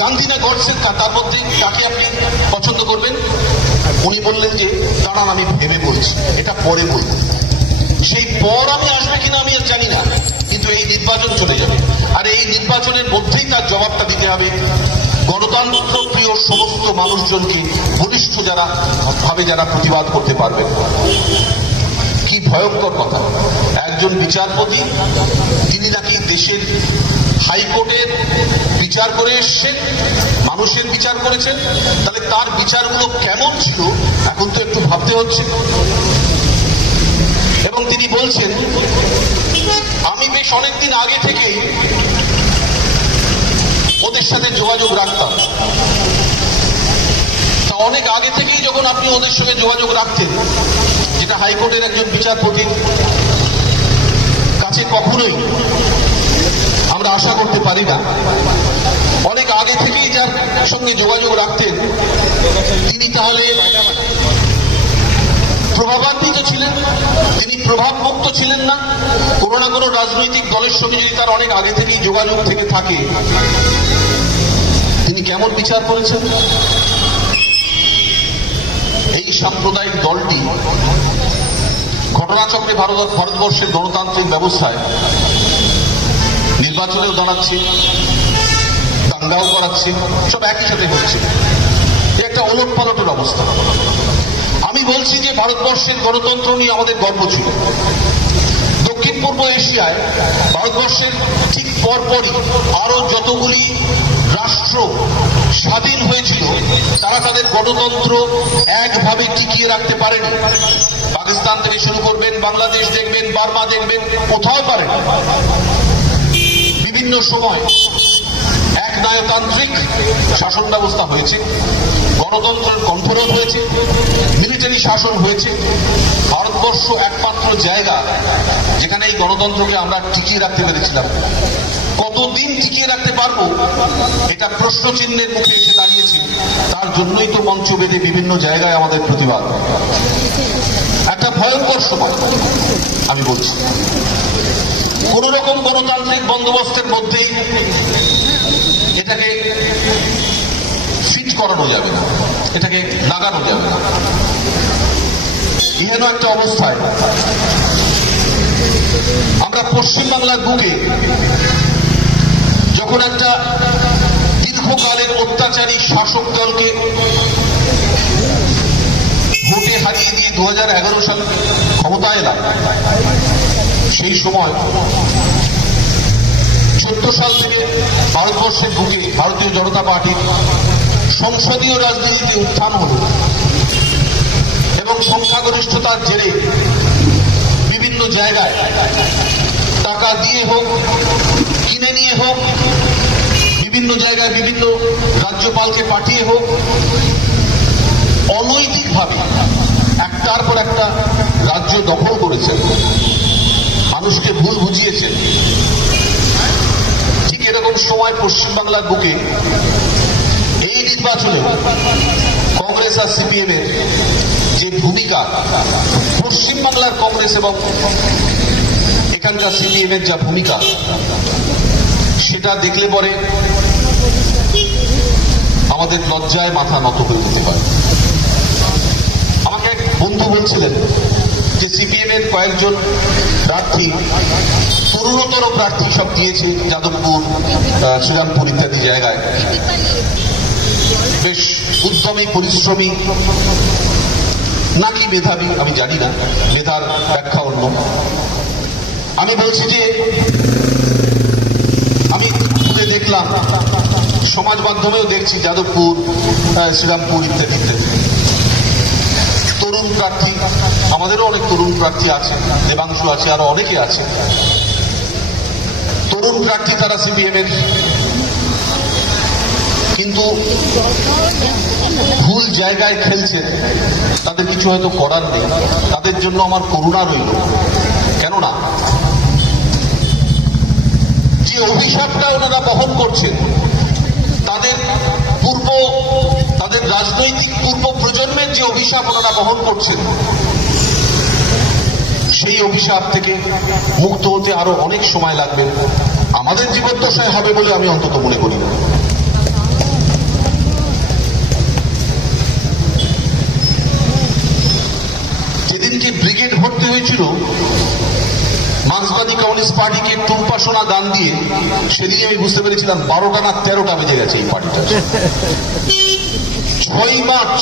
গান্ধী না গডসে, তার মধ্যে কাকে আপনি পছন্দ করবেন? উনি বললেন যে দাঁড়ান আমি ভেবে বলছি, এটা পরে বলবো। সেই পর আমি আসবে কিনা আমি আর জানি না, কিন্তু এই নির্বাচন চলে যাবে, আর এই নির্বাচনের মধ্যেই তার জবাবটা দিতে হবে গণতন্ত্র প্রিয় সমস্ত মানুষজনকে, বলিষ্ঠ যারা ভাবে, যারা প্রতিবাদ করতে পারবেন। কি ভয়ঙ্কর কথা! একজন বিচারপতি, তিনি নাকি দেশের হাইকোর্টের বিচার করে এসছেন, মানুষের বিচার করেছেন, তাহলে তার বিচারগুলো কেমন ছিল এখন তো একটু ভাবতে হচ্ছে। এবং তিনি বলছেন, আমি বেশ অনেকদিন আগে থেকেই ওদের সাথে যোগাযোগ রাখতাম। তা অনেক আগে থেকেই যখন আপনি ওদের সঙ্গে যোগাযোগ রাখতেন, যেটা হাইকোর্টের একজন বিচারপতির কাছে কখনোই আমরা আশা করতে পারি না, অনেক আগে থেকেই যার সঙ্গে যোগাযোগ রাখতেন তিনি তাহলে প্রভাবান্বিত ছিলেন, তিনি প্রভাবমুক্ত ছিলেন না। কোনো না কোনো রাজনৈতিক দলের সঙ্গে যদি তার অনেক আগে থেকেই যোগাযোগ থেকে থাকে, তিনি কেমন বিচার করেছেন? এই সাম্প্রদায়িক দলটি ঘটনাচক্রে ভারতবর্ষের গণতান্ত্রিক ব্যবস্থায় নির্বাচনেও দাঁড়াচ্ছে, দাঙ্গাও করাচ্ছে, সব একই সাথে হচ্ছে। একটা ওলটপালটের অবস্থা। আমি বলছি যে ভারতবর্ষের গণতন্ত্র নিয়ে আমাদের গর্ব ছিল। দক্ষিণ পূর্ব এশিয়ায় ভারতবর্ষের ঠিক পরপরই আরো যতগুলি রাষ্ট্র স্বাধীন হয়েছিল, তারা তাদের গণতন্ত্র একভাবে টিকিয়ে রাখতে পারেনি। পাকিস্তান থেকে শুরু করবেন, বাংলাদেশ দেখবেন, বার্মা দেখবেন, কোথাও পারেনি। বিভিন্ন সময় একনায়কতান্ত্রিক শাসন ব্যবস্থা হয়েছে, গণতন্ত্রের কণ্ঠরোধ হয়েছে, মিলিটারি শাসন হয়েছে। ভারতবর্ষ একমাত্র জায়গা যেখানে এই গণতন্ত্রকে আমরা টিকিয়ে রাখতে পেরেছিলাম। কতদিন টিকিয়ে রাখতে পারবো এটা প্রশ্ন চিহ্নের মুখে এসে দাঁড়িয়েছে। তার জন্যই তো মঞ্চ বেঁধে বিভিন্ন জায়গায় আমাদের প্রতিবাদ। একটা ভয়ঙ্কর সময় আমি বলছি। কোন রকম গণতান্ত্রিক বন্দোবস্তের মধ্যেই এটাকে ফিট করানো যাবে না, এটাকে লাগানো যাবে না। এহেন একটা অবস্থায় আমরা পশ্চিমবাংলার বুকে যখন একটা দীর্ঘকালের অত্যাচারী শাসক দলকে ভোটে হারিয়ে দিয়ে 2011 সালে ক্ষমতায় এলাম, সেই সময় 2014 সাল থেকে ভারতবর্ষের বুকে ভারতীয় জনতা পার্টির সংসদীয় রাজনীতিতে উত্থান হল এবং সংখ্যাগরিষ্ঠতার জেরে বিভিন্ন জায়গায় টাকা দিয়ে হোক, কিনে নিয়ে হোক, বিভিন্ন জায়গায় বিভিন্ন রাজ্যপালকে পাঠিয়ে হোক, অনৈতিকভাবে একটার পর একটা রাজ্য দখল করেছেন, মানুষকে ভুল বুঝিয়েছেন। ঠিক এরকম সময় পশ্চিমবাংলার বুকে এই নির্বাচনে কংগ্রেস আর সিপিএম এর যে ভূমিকা, পশ্চিমবাংলার কংগ্রেস এবং এখানকার সিপিএম এর যা ভূমিকা, সেটা দেখলে পরে আমাদের লজ্জায় মাথা নত হয়ে যেতে পারে। আমাকে এক বন্ধু বলছিলেন যে সিপিএম এর কয়েকজন প্রার্থী, তরুণতর প্রার্থী সব দিয়েছে যাদবপুর, শ্রীরামপুর ইত্যাদি জায়গায়, বেশ উদ্যমী, পরিশ্রমী, নাকি মেধাবী আমি জানি না, মেধার ব্যাখ্যা অন্য। আমি বলছি যে আমি ঘুরে দেখলাম, সমাজ মাধ্যমেও দেখছি যাদবপুর, শ্রীরামপুর ইত্যাদি ইত্যাদি তরুণ প্রার্থী, আমাদেরও অনেক তরুণ প্রার্থী আছে, দেবাংশু আছে, আরো অনেকে আছে তরুণ প্রার্থী, তারা সিপিএম এর, কিন্তু ভুল জায়গায় খেলছেন, তাদের কিছু হয়তো করার নেই। তাদের জন্য আমার করুণা রইল, কেননা যে অভিশাপটা ওনারা বহন করছেন, তাদের রাজনৈতিক পূর্ব প্রজন্মের যে অভিশাপ ওনারা বহন করছেন, সেই অভিশাপ থেকে মুক্ত হতে আরো অনেক সময় লাগবে। আমাদের জীবদ্দশায় হবে বলে আমি অন্তত মনে করি না। যেদিনকে ব্রিগেড ভর্তি হয়েছিল মার্ক্সবাদী কমিউনিস্ট পার্টিকে টুম্পা সোনা দান দিয়ে, সেদিকে আমি বুঝতে পেরেছিলাম 12টা না 13টা বেজে গেছে এই পার্টিটা। 6ই মার্চ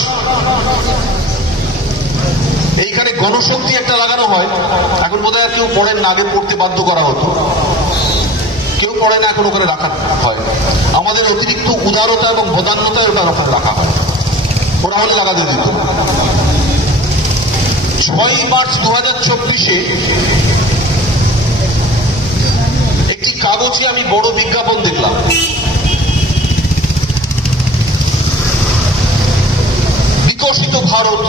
এইখানে গণশক্তি একটা লাগানো হয়, এখন বোধহয় আর কেউ পড়েন না, আগে পড়তে বাধ্য করা হতো, কেউ পড়ে না, এখন ওখানে রাখা হয়। আমাদের অতিরিক্ত উদারতা এবং বদান্যতায় ওটা ওখানে রাখা হয়, ওরা হলে লাগাতে দিত। 6ই মার্চ 2024-এ একটি কাগজে আমি বড় বিজ্ঞাপন দেখলাম, বিকশিত ভারত,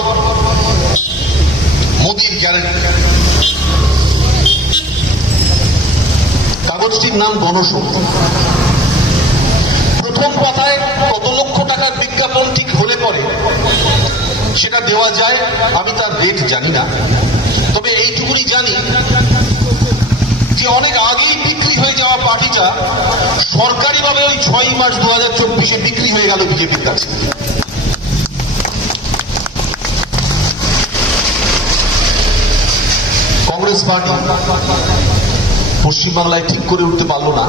মোদির গ্যারান্টি। কাগজটির নাম গণশক্তি। প্রথম পাতায় কত লক্ষ টাকার বিজ্ঞাপন ঠিক হলে পরে সেটা দেওয়া যায়, আমি তার রেট জানি না, তবে এইটুকুনি জানি যে অনেক আগেই বিক্রি হয়ে যাওয়া পার্টিটা সরকারিভাবে ওই 6ই মার্চ 2024-এ বিক্রি হয়ে গেল বিজেপির কাছে। কংগ্রেস পার্টি পশ্চিমবাংলায় ঠিক করে উঠতে পারলো না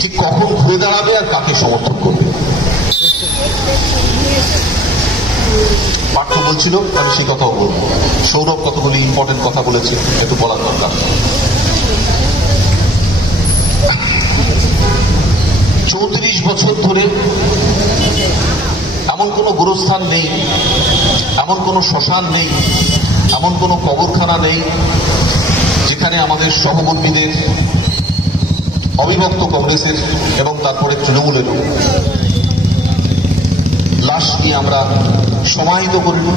ঠিক কখন ঘুরে দাঁড়াবে আর কাকে সমর্থন করবে। পার্থ বলছিল, আমি সেই কথাও বলবো। সৌরভ কতগুলি ইম্পর্টেন্ট কথা বলেছে, একটু বলার দরকার। 34 বছর ধরে এমন কোনো গোরস্থান নেই, এমন কোনো শ্মশান নেই, এমন কোনো কবরখানা নেই যেখানে আমাদের সহকর্মীদের, অবিভক্ত কংগ্রেসের এবং তারপরে তৃণমূলের লাশ নিয়ে আমরা সমাহিত করিনি,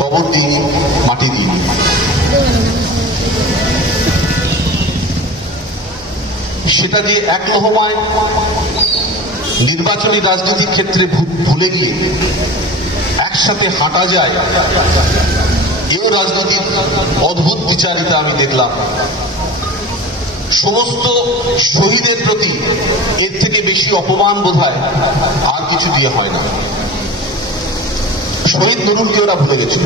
কবর দিইনি, মাটি দিইনি। সেটা যে এক লহমায় নির্বাচনী রাজনীতির ক্ষেত্রে ভুলে গিয়ে একসাথে হাঁটা যায়, এও রাজনীতির অদ্ভুত বিচারিতা আমি দেখলাম। সমস্ত শহীদের প্রতি এর থেকে বেশি অপমান বোধহয় আর কিছু দিয়ে হয় না। শহীদ তরুণকে ওরা ভুলে গেছিল।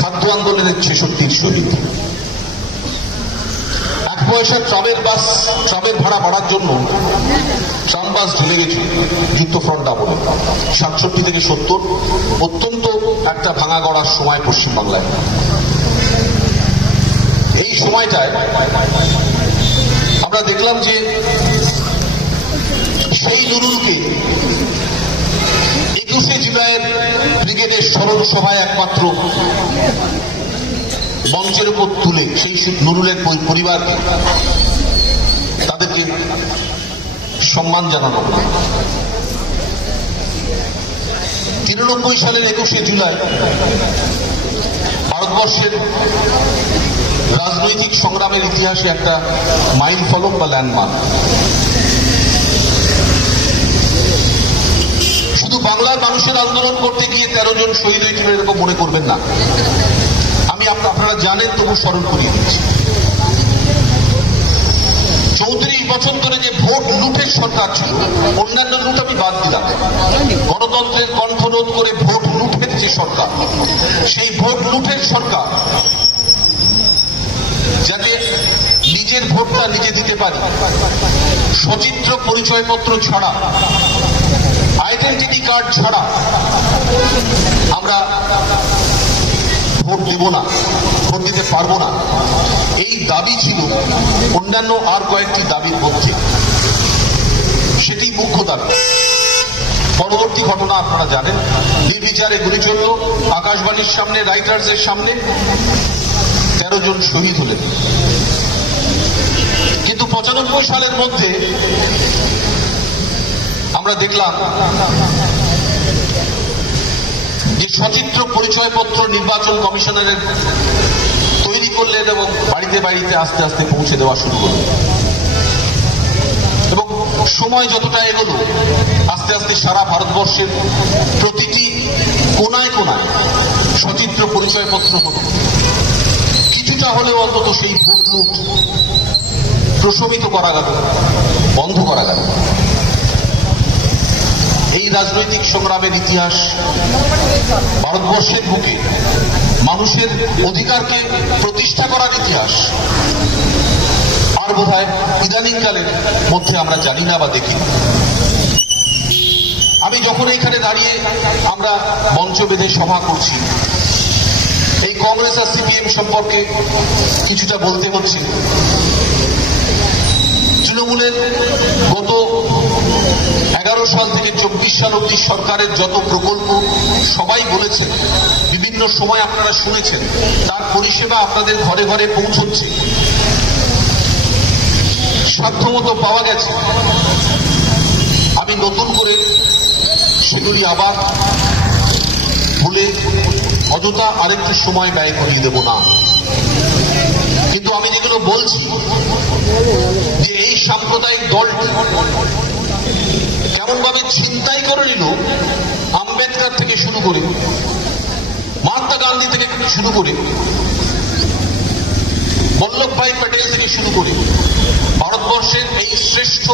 খাদ্য আন্দোলনের 66 শহীদ। 1 পয়সার ট্রামের ভাড়া বাড়ার জন্য ট্রাম বাস ঢেলে গেছিল যুক্তফ্রন্ট আমলে। 67 থেকে 70 অত্যন্ত একটা ভাঙা গড়ার সময় পশ্চিমবাংলায়। এই সময়টায় আমরা দেখলাম যে সেই নুরুলকে 21শে জুলাইয়ের ব্রিগেডের স্মরণ সভায় একমাত্র মঞ্চের উপর তুলে সেই নুরুলের পরিবারকে তাদেরকে সম্মান জানানো হল। 93 সালের 21শে জুলাই ভারতবর্ষের রাজনৈতিক সংগ্রামের ইতিহাসে একটা মাইল ফলক বা ল্যান্ডমার্ক। শুধু বাংলার মানুষের আন্দোলন করতে গিয়ে 13 জন শহীদ হয়েছিল এরকম মনে করবেন না। আমি আপনারা জানেন তবু স্মরণ করিয়ে দিচ্ছি। 34 বছর ধরে যে ভোট লুটের সরকার ছিল, অন্যান্য লুট আমি বাদ দিলাম, গণতন্ত্রের কণ্ঠরোধ করে ভোট লুটের যে সরকার, সেই ভোট লুটের সরকার যাতে নিজের ভোটটা নিজে দিতে পারি, সচিত্র পরিচয়পত্র ছাড়া, আইডেন্টিটি কার্ড ছাড়া আমরা ভোট দেব না, ভোট দিতে পারবো না, এই দাবি ছিল অন্যান্য আর কয়েকটি দাবির মধ্যে। সেটি মুখ্য দাবি। পরবর্তী ঘটনা আপনারা জানেন, নির্বিচারে গুলি চলল আকাশবাণীর সামনে, রাইটার্সের সামনে, 13 জন শহীদ হলেন। কিন্তু 95 সালের মধ্যে আমরা দেখলাম যে সচিত্র পরিচয়পত্র নির্বাচন কমিশনারের তৈরি করলেন এবং বাড়িতে বাড়িতে আস্তে আস্তে পৌঁছে দেওয়া শুরু করলেন। এবং সময় যতটা এগোলো আস্তে আস্তে সারা ভারতবর্ষের প্রতিটি কোনায় কোনায় সচিত্র পরিচয়পত্র হল। কিছুটা হলেও অন্তত সেই ভোট লুট প্রশমিত করা গেল, বন্ধ করা গেল। এই রাজনৈতিক সংগ্রামের ইতিহাস ভারতবর্ষের বুকে মানুষের অধিকারকে প্রতিষ্ঠা করার ইতিহাস আর বোধহয় ইদানিংকালের মধ্যে আমরা জানি না বা দেখি। আমি যখন এখানে দাঁড়িয়ে আমরা মঞ্চ বেঁধে সভা করছি, এই কংগ্রেস আর সিপিএম সম্পর্কে কিছুটা বলতে হচ্ছে। তৃণমূলের গত 11 সাল থেকে 24 সাল অব্দি সরকারের যত প্রকল্প সবাই বলেছে, বিভিন্ন সময় আপনারা শুনেছেন, তার পরিষেবা আপনাদের ঘরে ঘরে পৌঁছচ্ছে, সাধ্যমতো পাওয়া গেছে। আমি নতুন করে সেগুলি আবার ভুলে অযথা আরেকটু সময় ব্যয় করিয়ে দেব না। কিন্তু আমি যেগুলো বলছি যে এই সাম্প্রদায়িক দলটি কেমন ভাবে ছিনতাই করে নিল আম্বেদকর থেকে শুরু করে, মহাত্মা গান্ধী থেকে শুরু করে, বল্লভভাই প্যাটেল থেকে শুরু করে ভারতবর্ষের এই শ্রেষ্ঠ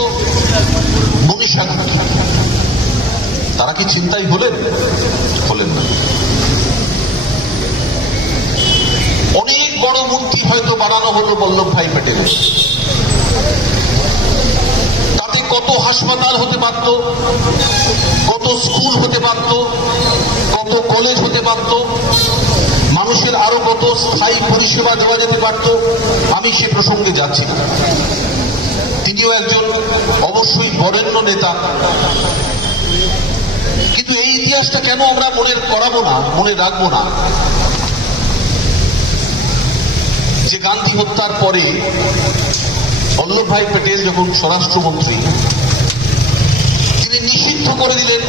মনীষাগণ, তারা কি ছিনতাই হলেন? হলেন না। অনেক বড় মূর্তি হয়তো বানানো হলো বল্লভভাই প্যাটেল, তাতে কত হাসপাতাল হতে পারত, কত স্কুল হতে পারত, কত কলেজ হতে পারত, মানুষের আরো কত স্থায়ী পরিষেবা দেওয়া যেতে পারত। আমি সে প্রসঙ্গে যাচ্ছি না। তিনিও একজন অবশ্যই বরেণ্য নেতা। কিন্তু এই ইতিহাসটা কেন আমরা মনে করাবো না, মনে রাখবো না যে গান্ধী হত্যার পরে বল্লভভাই প্যাটেল যখন স্বরাষ্ট্রমন্ত্রী, তিনি নিষিদ্ধ করে দিলেন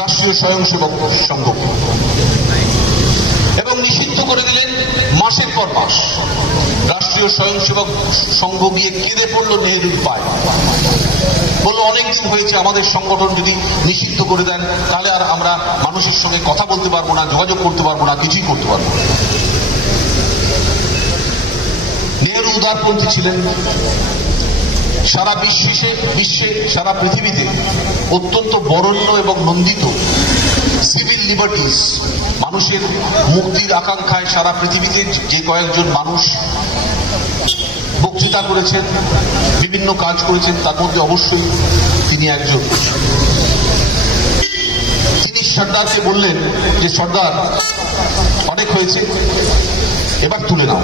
রাষ্ট্রীয় স্বয়ংসেবক সংঘ এবং নিষিদ্ধ করে দিলেন মাসের পর মাস। রাষ্ট্রীয় স্বয়ংসেবক সংঘ গিয়ে কেঁদে পড়ল নেহরুর পায়ে, বলল অনেকদিন হয়েছে, আমাদের সংগঠন যদি নিষিদ্ধ করে দেন তাহলে আর আমরা মানুষের সঙ্গে কথা বলতে পারবো না, যোগাযোগ করতে পারবো না, কিছুই করতে পারবো না। নেহরু উদারপন্থী ছিলেন। সারা বিশ্বে সারা পৃথিবীতে অত্যন্ত বরেণ্য এবং নন্দিত সিভিল লিবার্টিস, মানুষের মুক্তির আকাঙ্ক্ষায় সারা পৃথিবীতে যে কয়েকজন মানুষ বক্তৃতা করেছেন, বিভিন্ন কাজ করেছেন, তার মধ্যে অবশ্যই তিনি একজন। তিনি সর্দারকে বললেন যে সর্দার, অনেক হয়েছে, এবার তুলে নাও।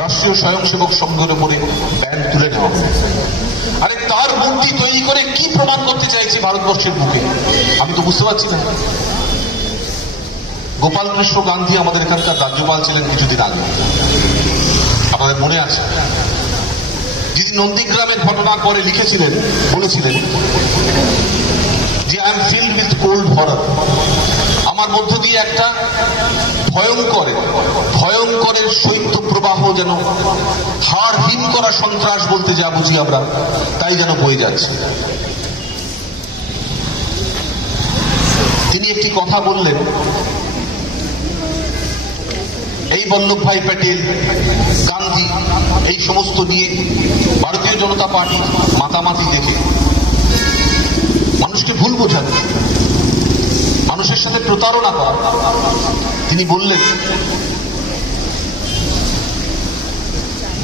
রাষ্ট্রীয় স্বয়ংসেবক সংঘের উপরে ব্যান তুলে নেওয়া হবে। আরে তার মূর্তি তৈরি করে কি প্রমাণ করতে চাইছে ভারতবর্ষের বুকে? আমি তো বুঝতে পারছি না। গোপাল কৃষ্ণ গান্ধী আমাদের এখানকার রাজ্যপাল ছিলেন কিছুদিন আগে, আপনাদের মনে আছে? যিনি নন্দীগ্রামের ঘটনা করে লিখেছিলেন, বলেছিলেন যে I am filled with cold horror. আমার মধ্য দিয়ে একটা ভয়ঙ্করের শৈত্য প্রবাহ, যেন হাড় হিম করা সন্ত্রাস বলতে যা বুঝি আমরা, তাই যেন বয়ে যাচ্ছে। তিনি একটি কথা বললেন, এই বল্লভভাই প্যাটেল, গান্ধী, এই সমস্ত নিয়ে ভারতীয় জনতা পার্টি মাতামাতি দেখে মানুষকে ভুল বোঝানো, মানুষের সাথে প্রতারণা করা। তিনি বললেন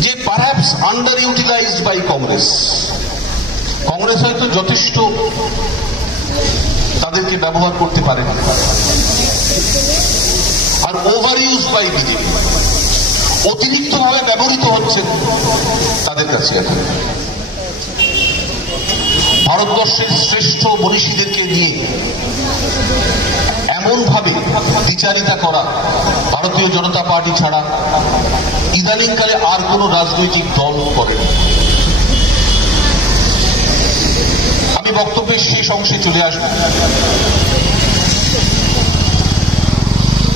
যে perhaps under utilised by Congress. Congress হয়তো যথেষ্ট তাদেরকে ব্যবহার করতে পারে না, আর ওভার ইউজ বাই বিজেপি, অতিরিক্তভাবে ব্যবহৃত হচ্ছে তাদের কাছে। এখন ভারতবর্ষের শ্রেষ্ঠ মনীষীদেরকে নিয়ে এমনভাবে বিচারিতা করা ভারতীয় জনতা পার্টি ছাড়া ইদানিংকালে আর কোন রাজনৈতিক দল করে না। আমি বক্তব্যের শেষ অংশে চলে আসব।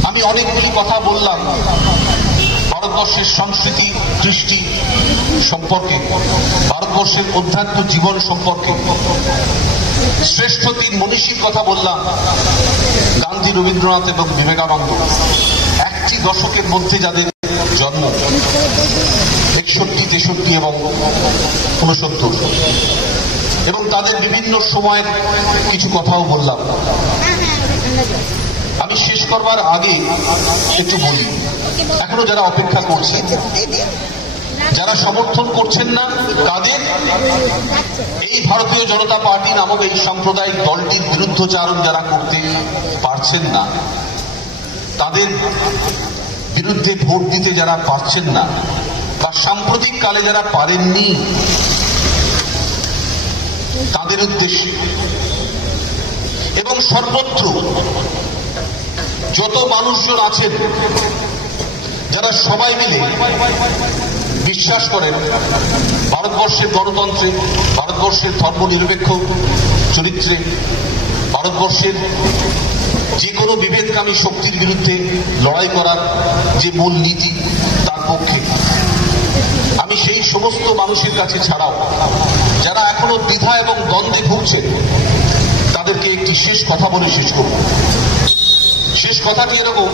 আমি অনেকগুলি কথা বললাম ভারতবর্ষের সংস্কৃতি কৃষ্টি সম্পর্কে, ভারতবর্ষের অধ্যাত্ম জীবন সম্পর্কে। শ্রেষ্ঠ তিন মনীষীর কথা বললাম, গান্ধী, রবীন্দ্রনাথ এবং বিবেকানন্দ। একটি দশকের মধ্যে যাদের জন্ম, 61, 63 এবং 69, এবং তাদের বিভিন্ন সময়ের কিছু কথাও বললাম। আমি শেষ করবার আগে একটু বলি, এখনো যারা অপেক্ষা করছে, যারা সমর্থন করছেন না, তাদের এই ভারতীয় জনতা পার্টি নামক এই সাম্প্রদায়িক দলটির বিরুদ্ধচারণ যারা করতে পারছেন না, তাদের বিরুদ্ধে ভোট দিতে যারা পারছেন না, বা সাম্প্রতিক কালে যারা পারেননি, তাদের উদ্দেশ্যে এবং সর্বত্র যত মানুষজন আছেন যারা সবাই মিলে বিশ্বাস করেন ভারতবর্ষের গণতন্ত্রে, ভারতবর্ষের ধর্মনিরপেক্ষ চরিত্রে, ভারতবর্ষের যে কোনো বিভেদকামী শক্তির বিরুদ্ধে লড়াই করার যে মূল নীতি, তার পক্ষে। আমি সেই সমস্ত মানুষের কাছে ছাড়াও যারা এখনো দ্বিধা এবং দ্বন্দ্বে ভুগছেন, তাদেরকে একটি শেষ কথা বলে শেষ করব। শেষ কথাটি এরকম,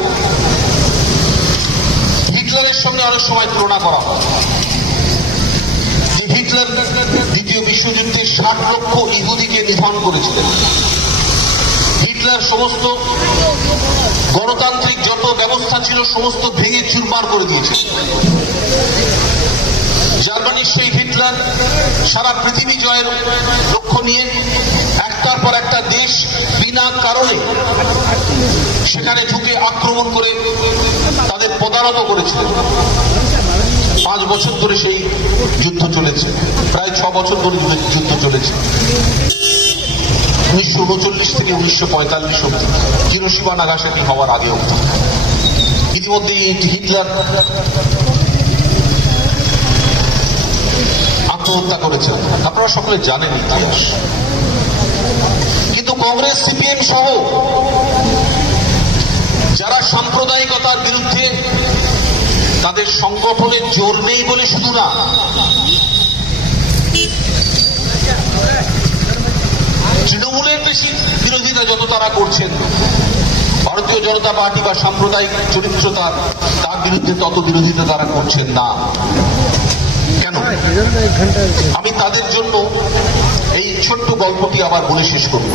হিটলারের সঙ্গে অনেক সময় তুলনা করা হয় যে হিটলার দ্বিতীয় বিশ্বযুদ্ধে 60 লক্ষ ইহুদিকে নিধন করেছিলেন। হিটলার সমস্ত গণতান্ত্রিক যত ব্যবস্থা ছিল সমস্ত ভেঙে চুরমার করে দিয়েছে। জার্মানির সেই হিটলার সারা পৃথিবী জয়ের লক্ষ্য নিয়ে একটার পর একটা দেশ বিনা কারণে সেখানে ঢুকে আক্রমণ করে তাদের পদানত করেছিলেন। 5 বছর ধরে সেই যুদ্ধ চলেছে, প্রায় 6 বছর ধরে যুদ্ধ চলেছে। 1939 থেকে 1945 অব্দি, হিরোশিমা নাগাসাকি হওয়ার আগে অব্দি। ইতিমধ্যে হিটলার আত্মহত্যা করেছেন, আপনারা সকলে জানেন ইতিহাস। কিন্তু কংগ্রেস, সিপিএম সহ যারা সাম্প্রদায়িকতার বিরুদ্ধে, তাদের সংগঠনের জোর নেই বলে শুধু না, তৃণমূলের বেশি বিরোধিতা যত তারা করছেন, ভারতীয় জনতা পার্টি বা সাম্প্রদায়িক চরিত্র তার বিরুদ্ধে তত বিরোধিতা তারা করছেন না। কেন? আমি তাদের জন্য এই ছোট্ট গল্পটি আবার বলে শেষ করব।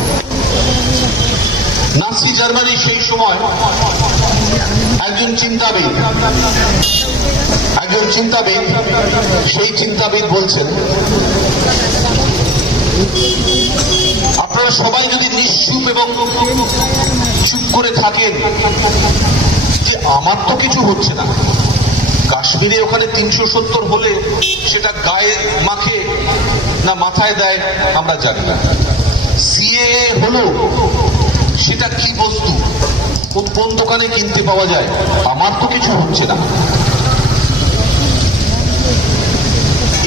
নাৎসি জার্মানি সেই সময় একজন চিন্তাবিদ, সেই চিন্তাবিদ বলছেন, আপনারা সবাই যদি নিশ্চুপ এবং চুপ করে থাকেন যে আমার তো কিছু হচ্ছে না, কাশ্মীরে ওখানে 370 হলে সেটা গায়ে মাখে না মাথায় দেয় আমরা জানি না। সিএএ হলো সেটা কি বস্তু, কোন দোকানে কিনতে পাওয়া যায়? আমার তো কিছু হচ্ছে না।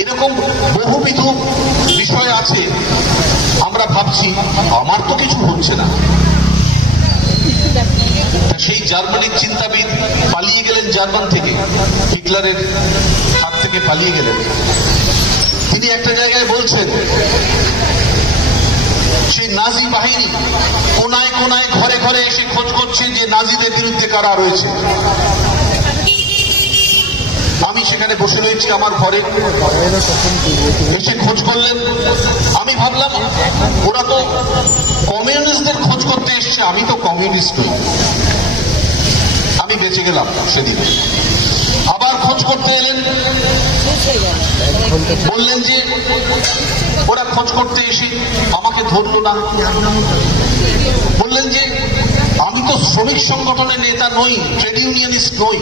এরকম বহুবিধ বিষয় আছে, আমরা ভাবছি আমার তো কিছু হচ্ছে না। সেই জার্মানির চিন্তাবিদ পালিয়ে গেলেন জার্মান থেকে, হিটলারের হাত থেকে পালিয়ে গেলেন। তিনি একটা জায়গায় বলছেন সেই নাজি বাহিনী কোনায় কোনায় ঘরে ঘরে এসে খোঁজ করছে যে নাজিদের বিরুদ্ধে কারা রয়েছে। আমি সেখানে বসে রয়েছি আমার ঘরে, এসে খোঁজ করলেন। আমি ভাবলাম ওরা তো কমিউনিস্টদের খোঁজ করতে এসছে, আমি তো কমিউনিস্ট নই। আমি বেঁচে গেলাম সেদিন। আবার খোঁজ করতে এলেন, বললেন যে ওরা খোঁজ করতে এসে আমাকে ধরলো না। বললেন যে আমি তো শ্রমিক সংগঠনের নেতা নই, ট্রেড ইউনিয়নিস্ট নই,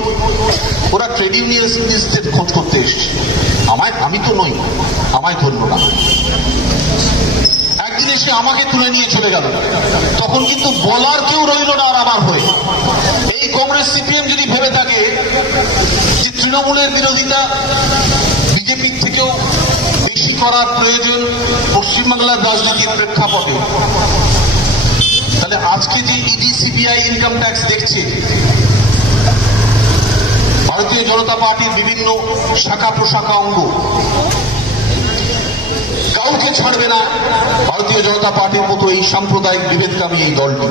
ওরা ট্রেড ইউনিয়নিস্টদের খোঁজ করতে এসছে, আমি তো নই, আমায় ধরলো না। একদিন এসে আমাকে তুলে নিয়ে চলে গেল। তখন কিন্তু বলার কেউ রইল না আর আমার হয়ে। এই কংগ্রেস সিপিএম যদি ভেবে থাকে যে তৃণমূলের বিরোধিতা বিজেপির থেকেও বেশি করার প্রয়োজন পশ্চিমবাংলার রাজনীতির প্রেক্ষাপটে, তাহলে আজকে যে ইডি সিবিআই ইনকাম ট্যাক্স দেখছে, ভারতীয় জনতা পার্টির বিভিন্ন শাখা প্রশাখা অঙ্গ কাউকে ছাড়বে না ভারতীয় জনতা পার্টির মতো এই সাম্প্রদায়িক বিভেদকামী এই দলটি।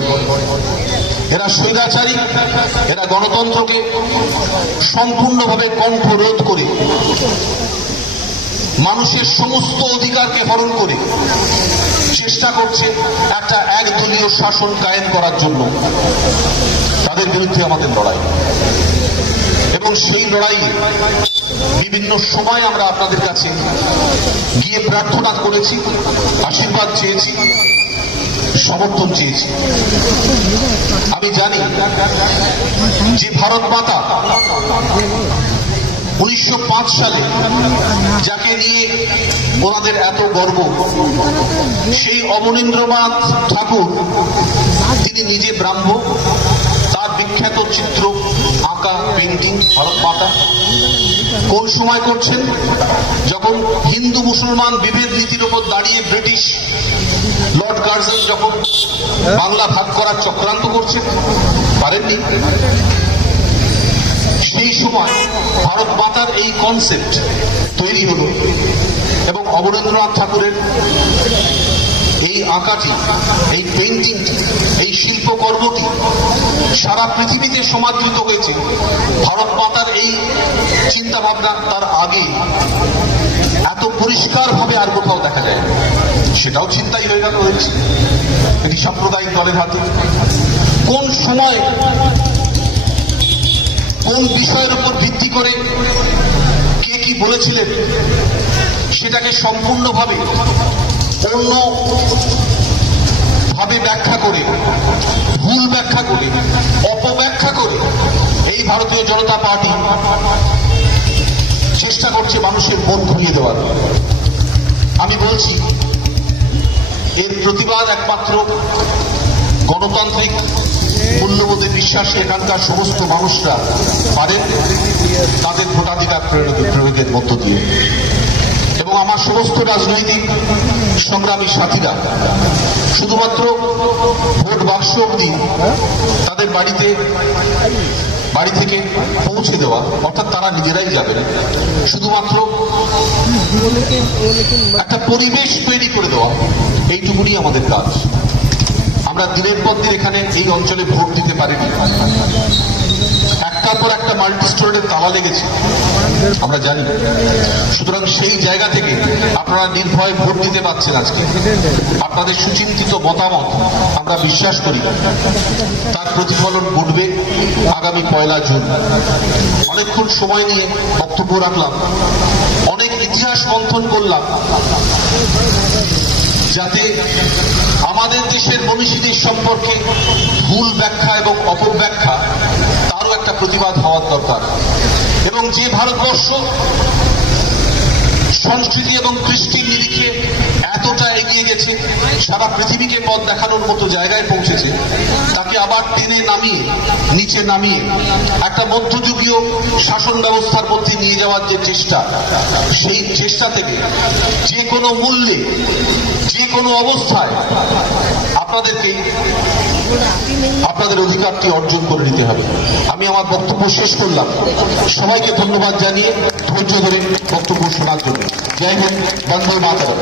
এরা স্বৈরাচারী, এরা গণতন্ত্রকে সম্পূর্ণভাবে কণ্ঠরোধ করে মানুষের সমস্ত অধিকারকে হরণ করে চেষ্টা করছে একটা একদলীয় শাসন কায়েম করার জন্য। তাদের বিরুদ্ধে আমাদের লড়াই, এবং সেই লড়াইয়ে বিভিন্ন সময় আমরা আপনাদের কাছে গিয়ে প্রার্থনা করেছি, আশীর্বাদ চেয়েছি, সমর্থন চেয়েছি। আমি জানি যে ভারত মাতা 1905 সালে যাকে নিয়ে ওনাদের এত গর্ব, সেই অবনীন্দ্রনাথ ঠাকুর, তিনি নিজে ব্রাহ্ম, তার বিখ্যাত চিত্র আঁকা পেন্টিং ভারত মাতা কোন সময় করছেন? যখন হিন্দু মুসলমান বিভেদ নীতির উপর দাঁড়িয়ে ব্রিটিশ লর্ড কার্জন যখন বাংলা ভাগ করার চক্রান্ত করছেন, পারেননি। সেই সময় ভারত মাতার এই কনসেপ্ট তৈরি হলো, এবং অবনীন্দ্রনাথ ঠাকুরের এই আঁকাটি, এই পেইন্টিংটি, এই শিল্পকর্মটি সারা পৃথিবীতে সমাদৃত হয়েছে। ভারত মাতার এই চিন্তা ভাবনা তার আগে এত পরিষ্কারভাবে আর কোথাও দেখা যায়, সেটাও চিন্তাই হয়ে গেল হয়েছে এটি সাম্প্রদায়িক দলের হাতে। কোন সময় কোন বিষয়ের উপর ভিত্তি করে কে কি বলেছিলেন সেটাকে সম্পূর্ণভাবে অন্য ভাবে ব্যাখ্যা করে, ভুল ব্যাখ্যা করে, অপব্যাখ্যা করে এই ভারতীয় জনতা পার্টি চেষ্টা করছে মানুষের মন ঘুরিয়ে দেওয়ার। আমি বলছি এর প্রতিবাদ একমাত্র গণতান্ত্রিক মূল্যবোধে বিশ্বাসী এখানকার সমস্ত মানুষরা পারেন তাদের ভোটাধিকার প্রয়োগের মধ্য দিয়ে। এবং আমার সমস্ত রাজনৈতিক সংগ্রামী সাথীরা শুধুমাত্র ভোট বাক্স অবধি তাদের বাড়ি থেকে পৌঁছে দেওয়া, অর্থাৎ তারা নিজেরাই যাবেন, শুধুমাত্র একটা পরিবেশ তৈরি করে দেওয়া, এইটুকুনি আমাদের কাজ। আমরা দিনের পর দিন এখানে এই অঞ্চলে ভোট দিতে পারিনি, একটার পর একটা মাল্টি স্টোরের তালা লেগেছে, আমরা জানি। সুতরাং সেই জায়গা থেকে আপনারা নির্ভয়ে ভোট দিতে পারছেন। আজকে আপনাদের সুচিন্তিত মতামত আমরা বিশ্বাস করি তার প্রতিফলন ঘটবে আগামী 1 জুন। অনেকক্ষণ সময় নিয়ে বক্তব্য রাখলাম, অনেক ইতিহাস মন্থন করলাম, যাতে আমাদের দেশের মনীষীদের সম্পর্কে ভুল ব্যাখ্যা এবং অপব্যাখ্যা তারও একটা প্রতিবাদ হওয়ার দরকার। এবং যে ভারতবর্ষ সংস্কৃতি এবং কৃষ্টির নিরিখে এতটা এগিয়ে গেছে, সারা পৃথিবীকে পথ দেখানোর মতো জায়গায় পৌঁছেছে, তাকে আবার টেনে নামিয়ে নিচে নামিয়ে একটা মধ্যযুগীয় শাসন ব্যবস্থার মধ্যে নিয়ে যাওয়ার যে চেষ্টা, সেই চেষ্টা থেকে যে কোনো মূল্যে যে কোনো অবস্থায় আপনাদেরকে আপনাদের অধিকারটি অর্জন করে নিতে হবে। আমি আমার বক্তব্য শেষ করলাম। সবাইকে ধন্যবাদ জানিয়ে ধৈর্য ধরে বক্তব্য শোনার জন্য। জয় হিন্দ, বন্দে মাতরম।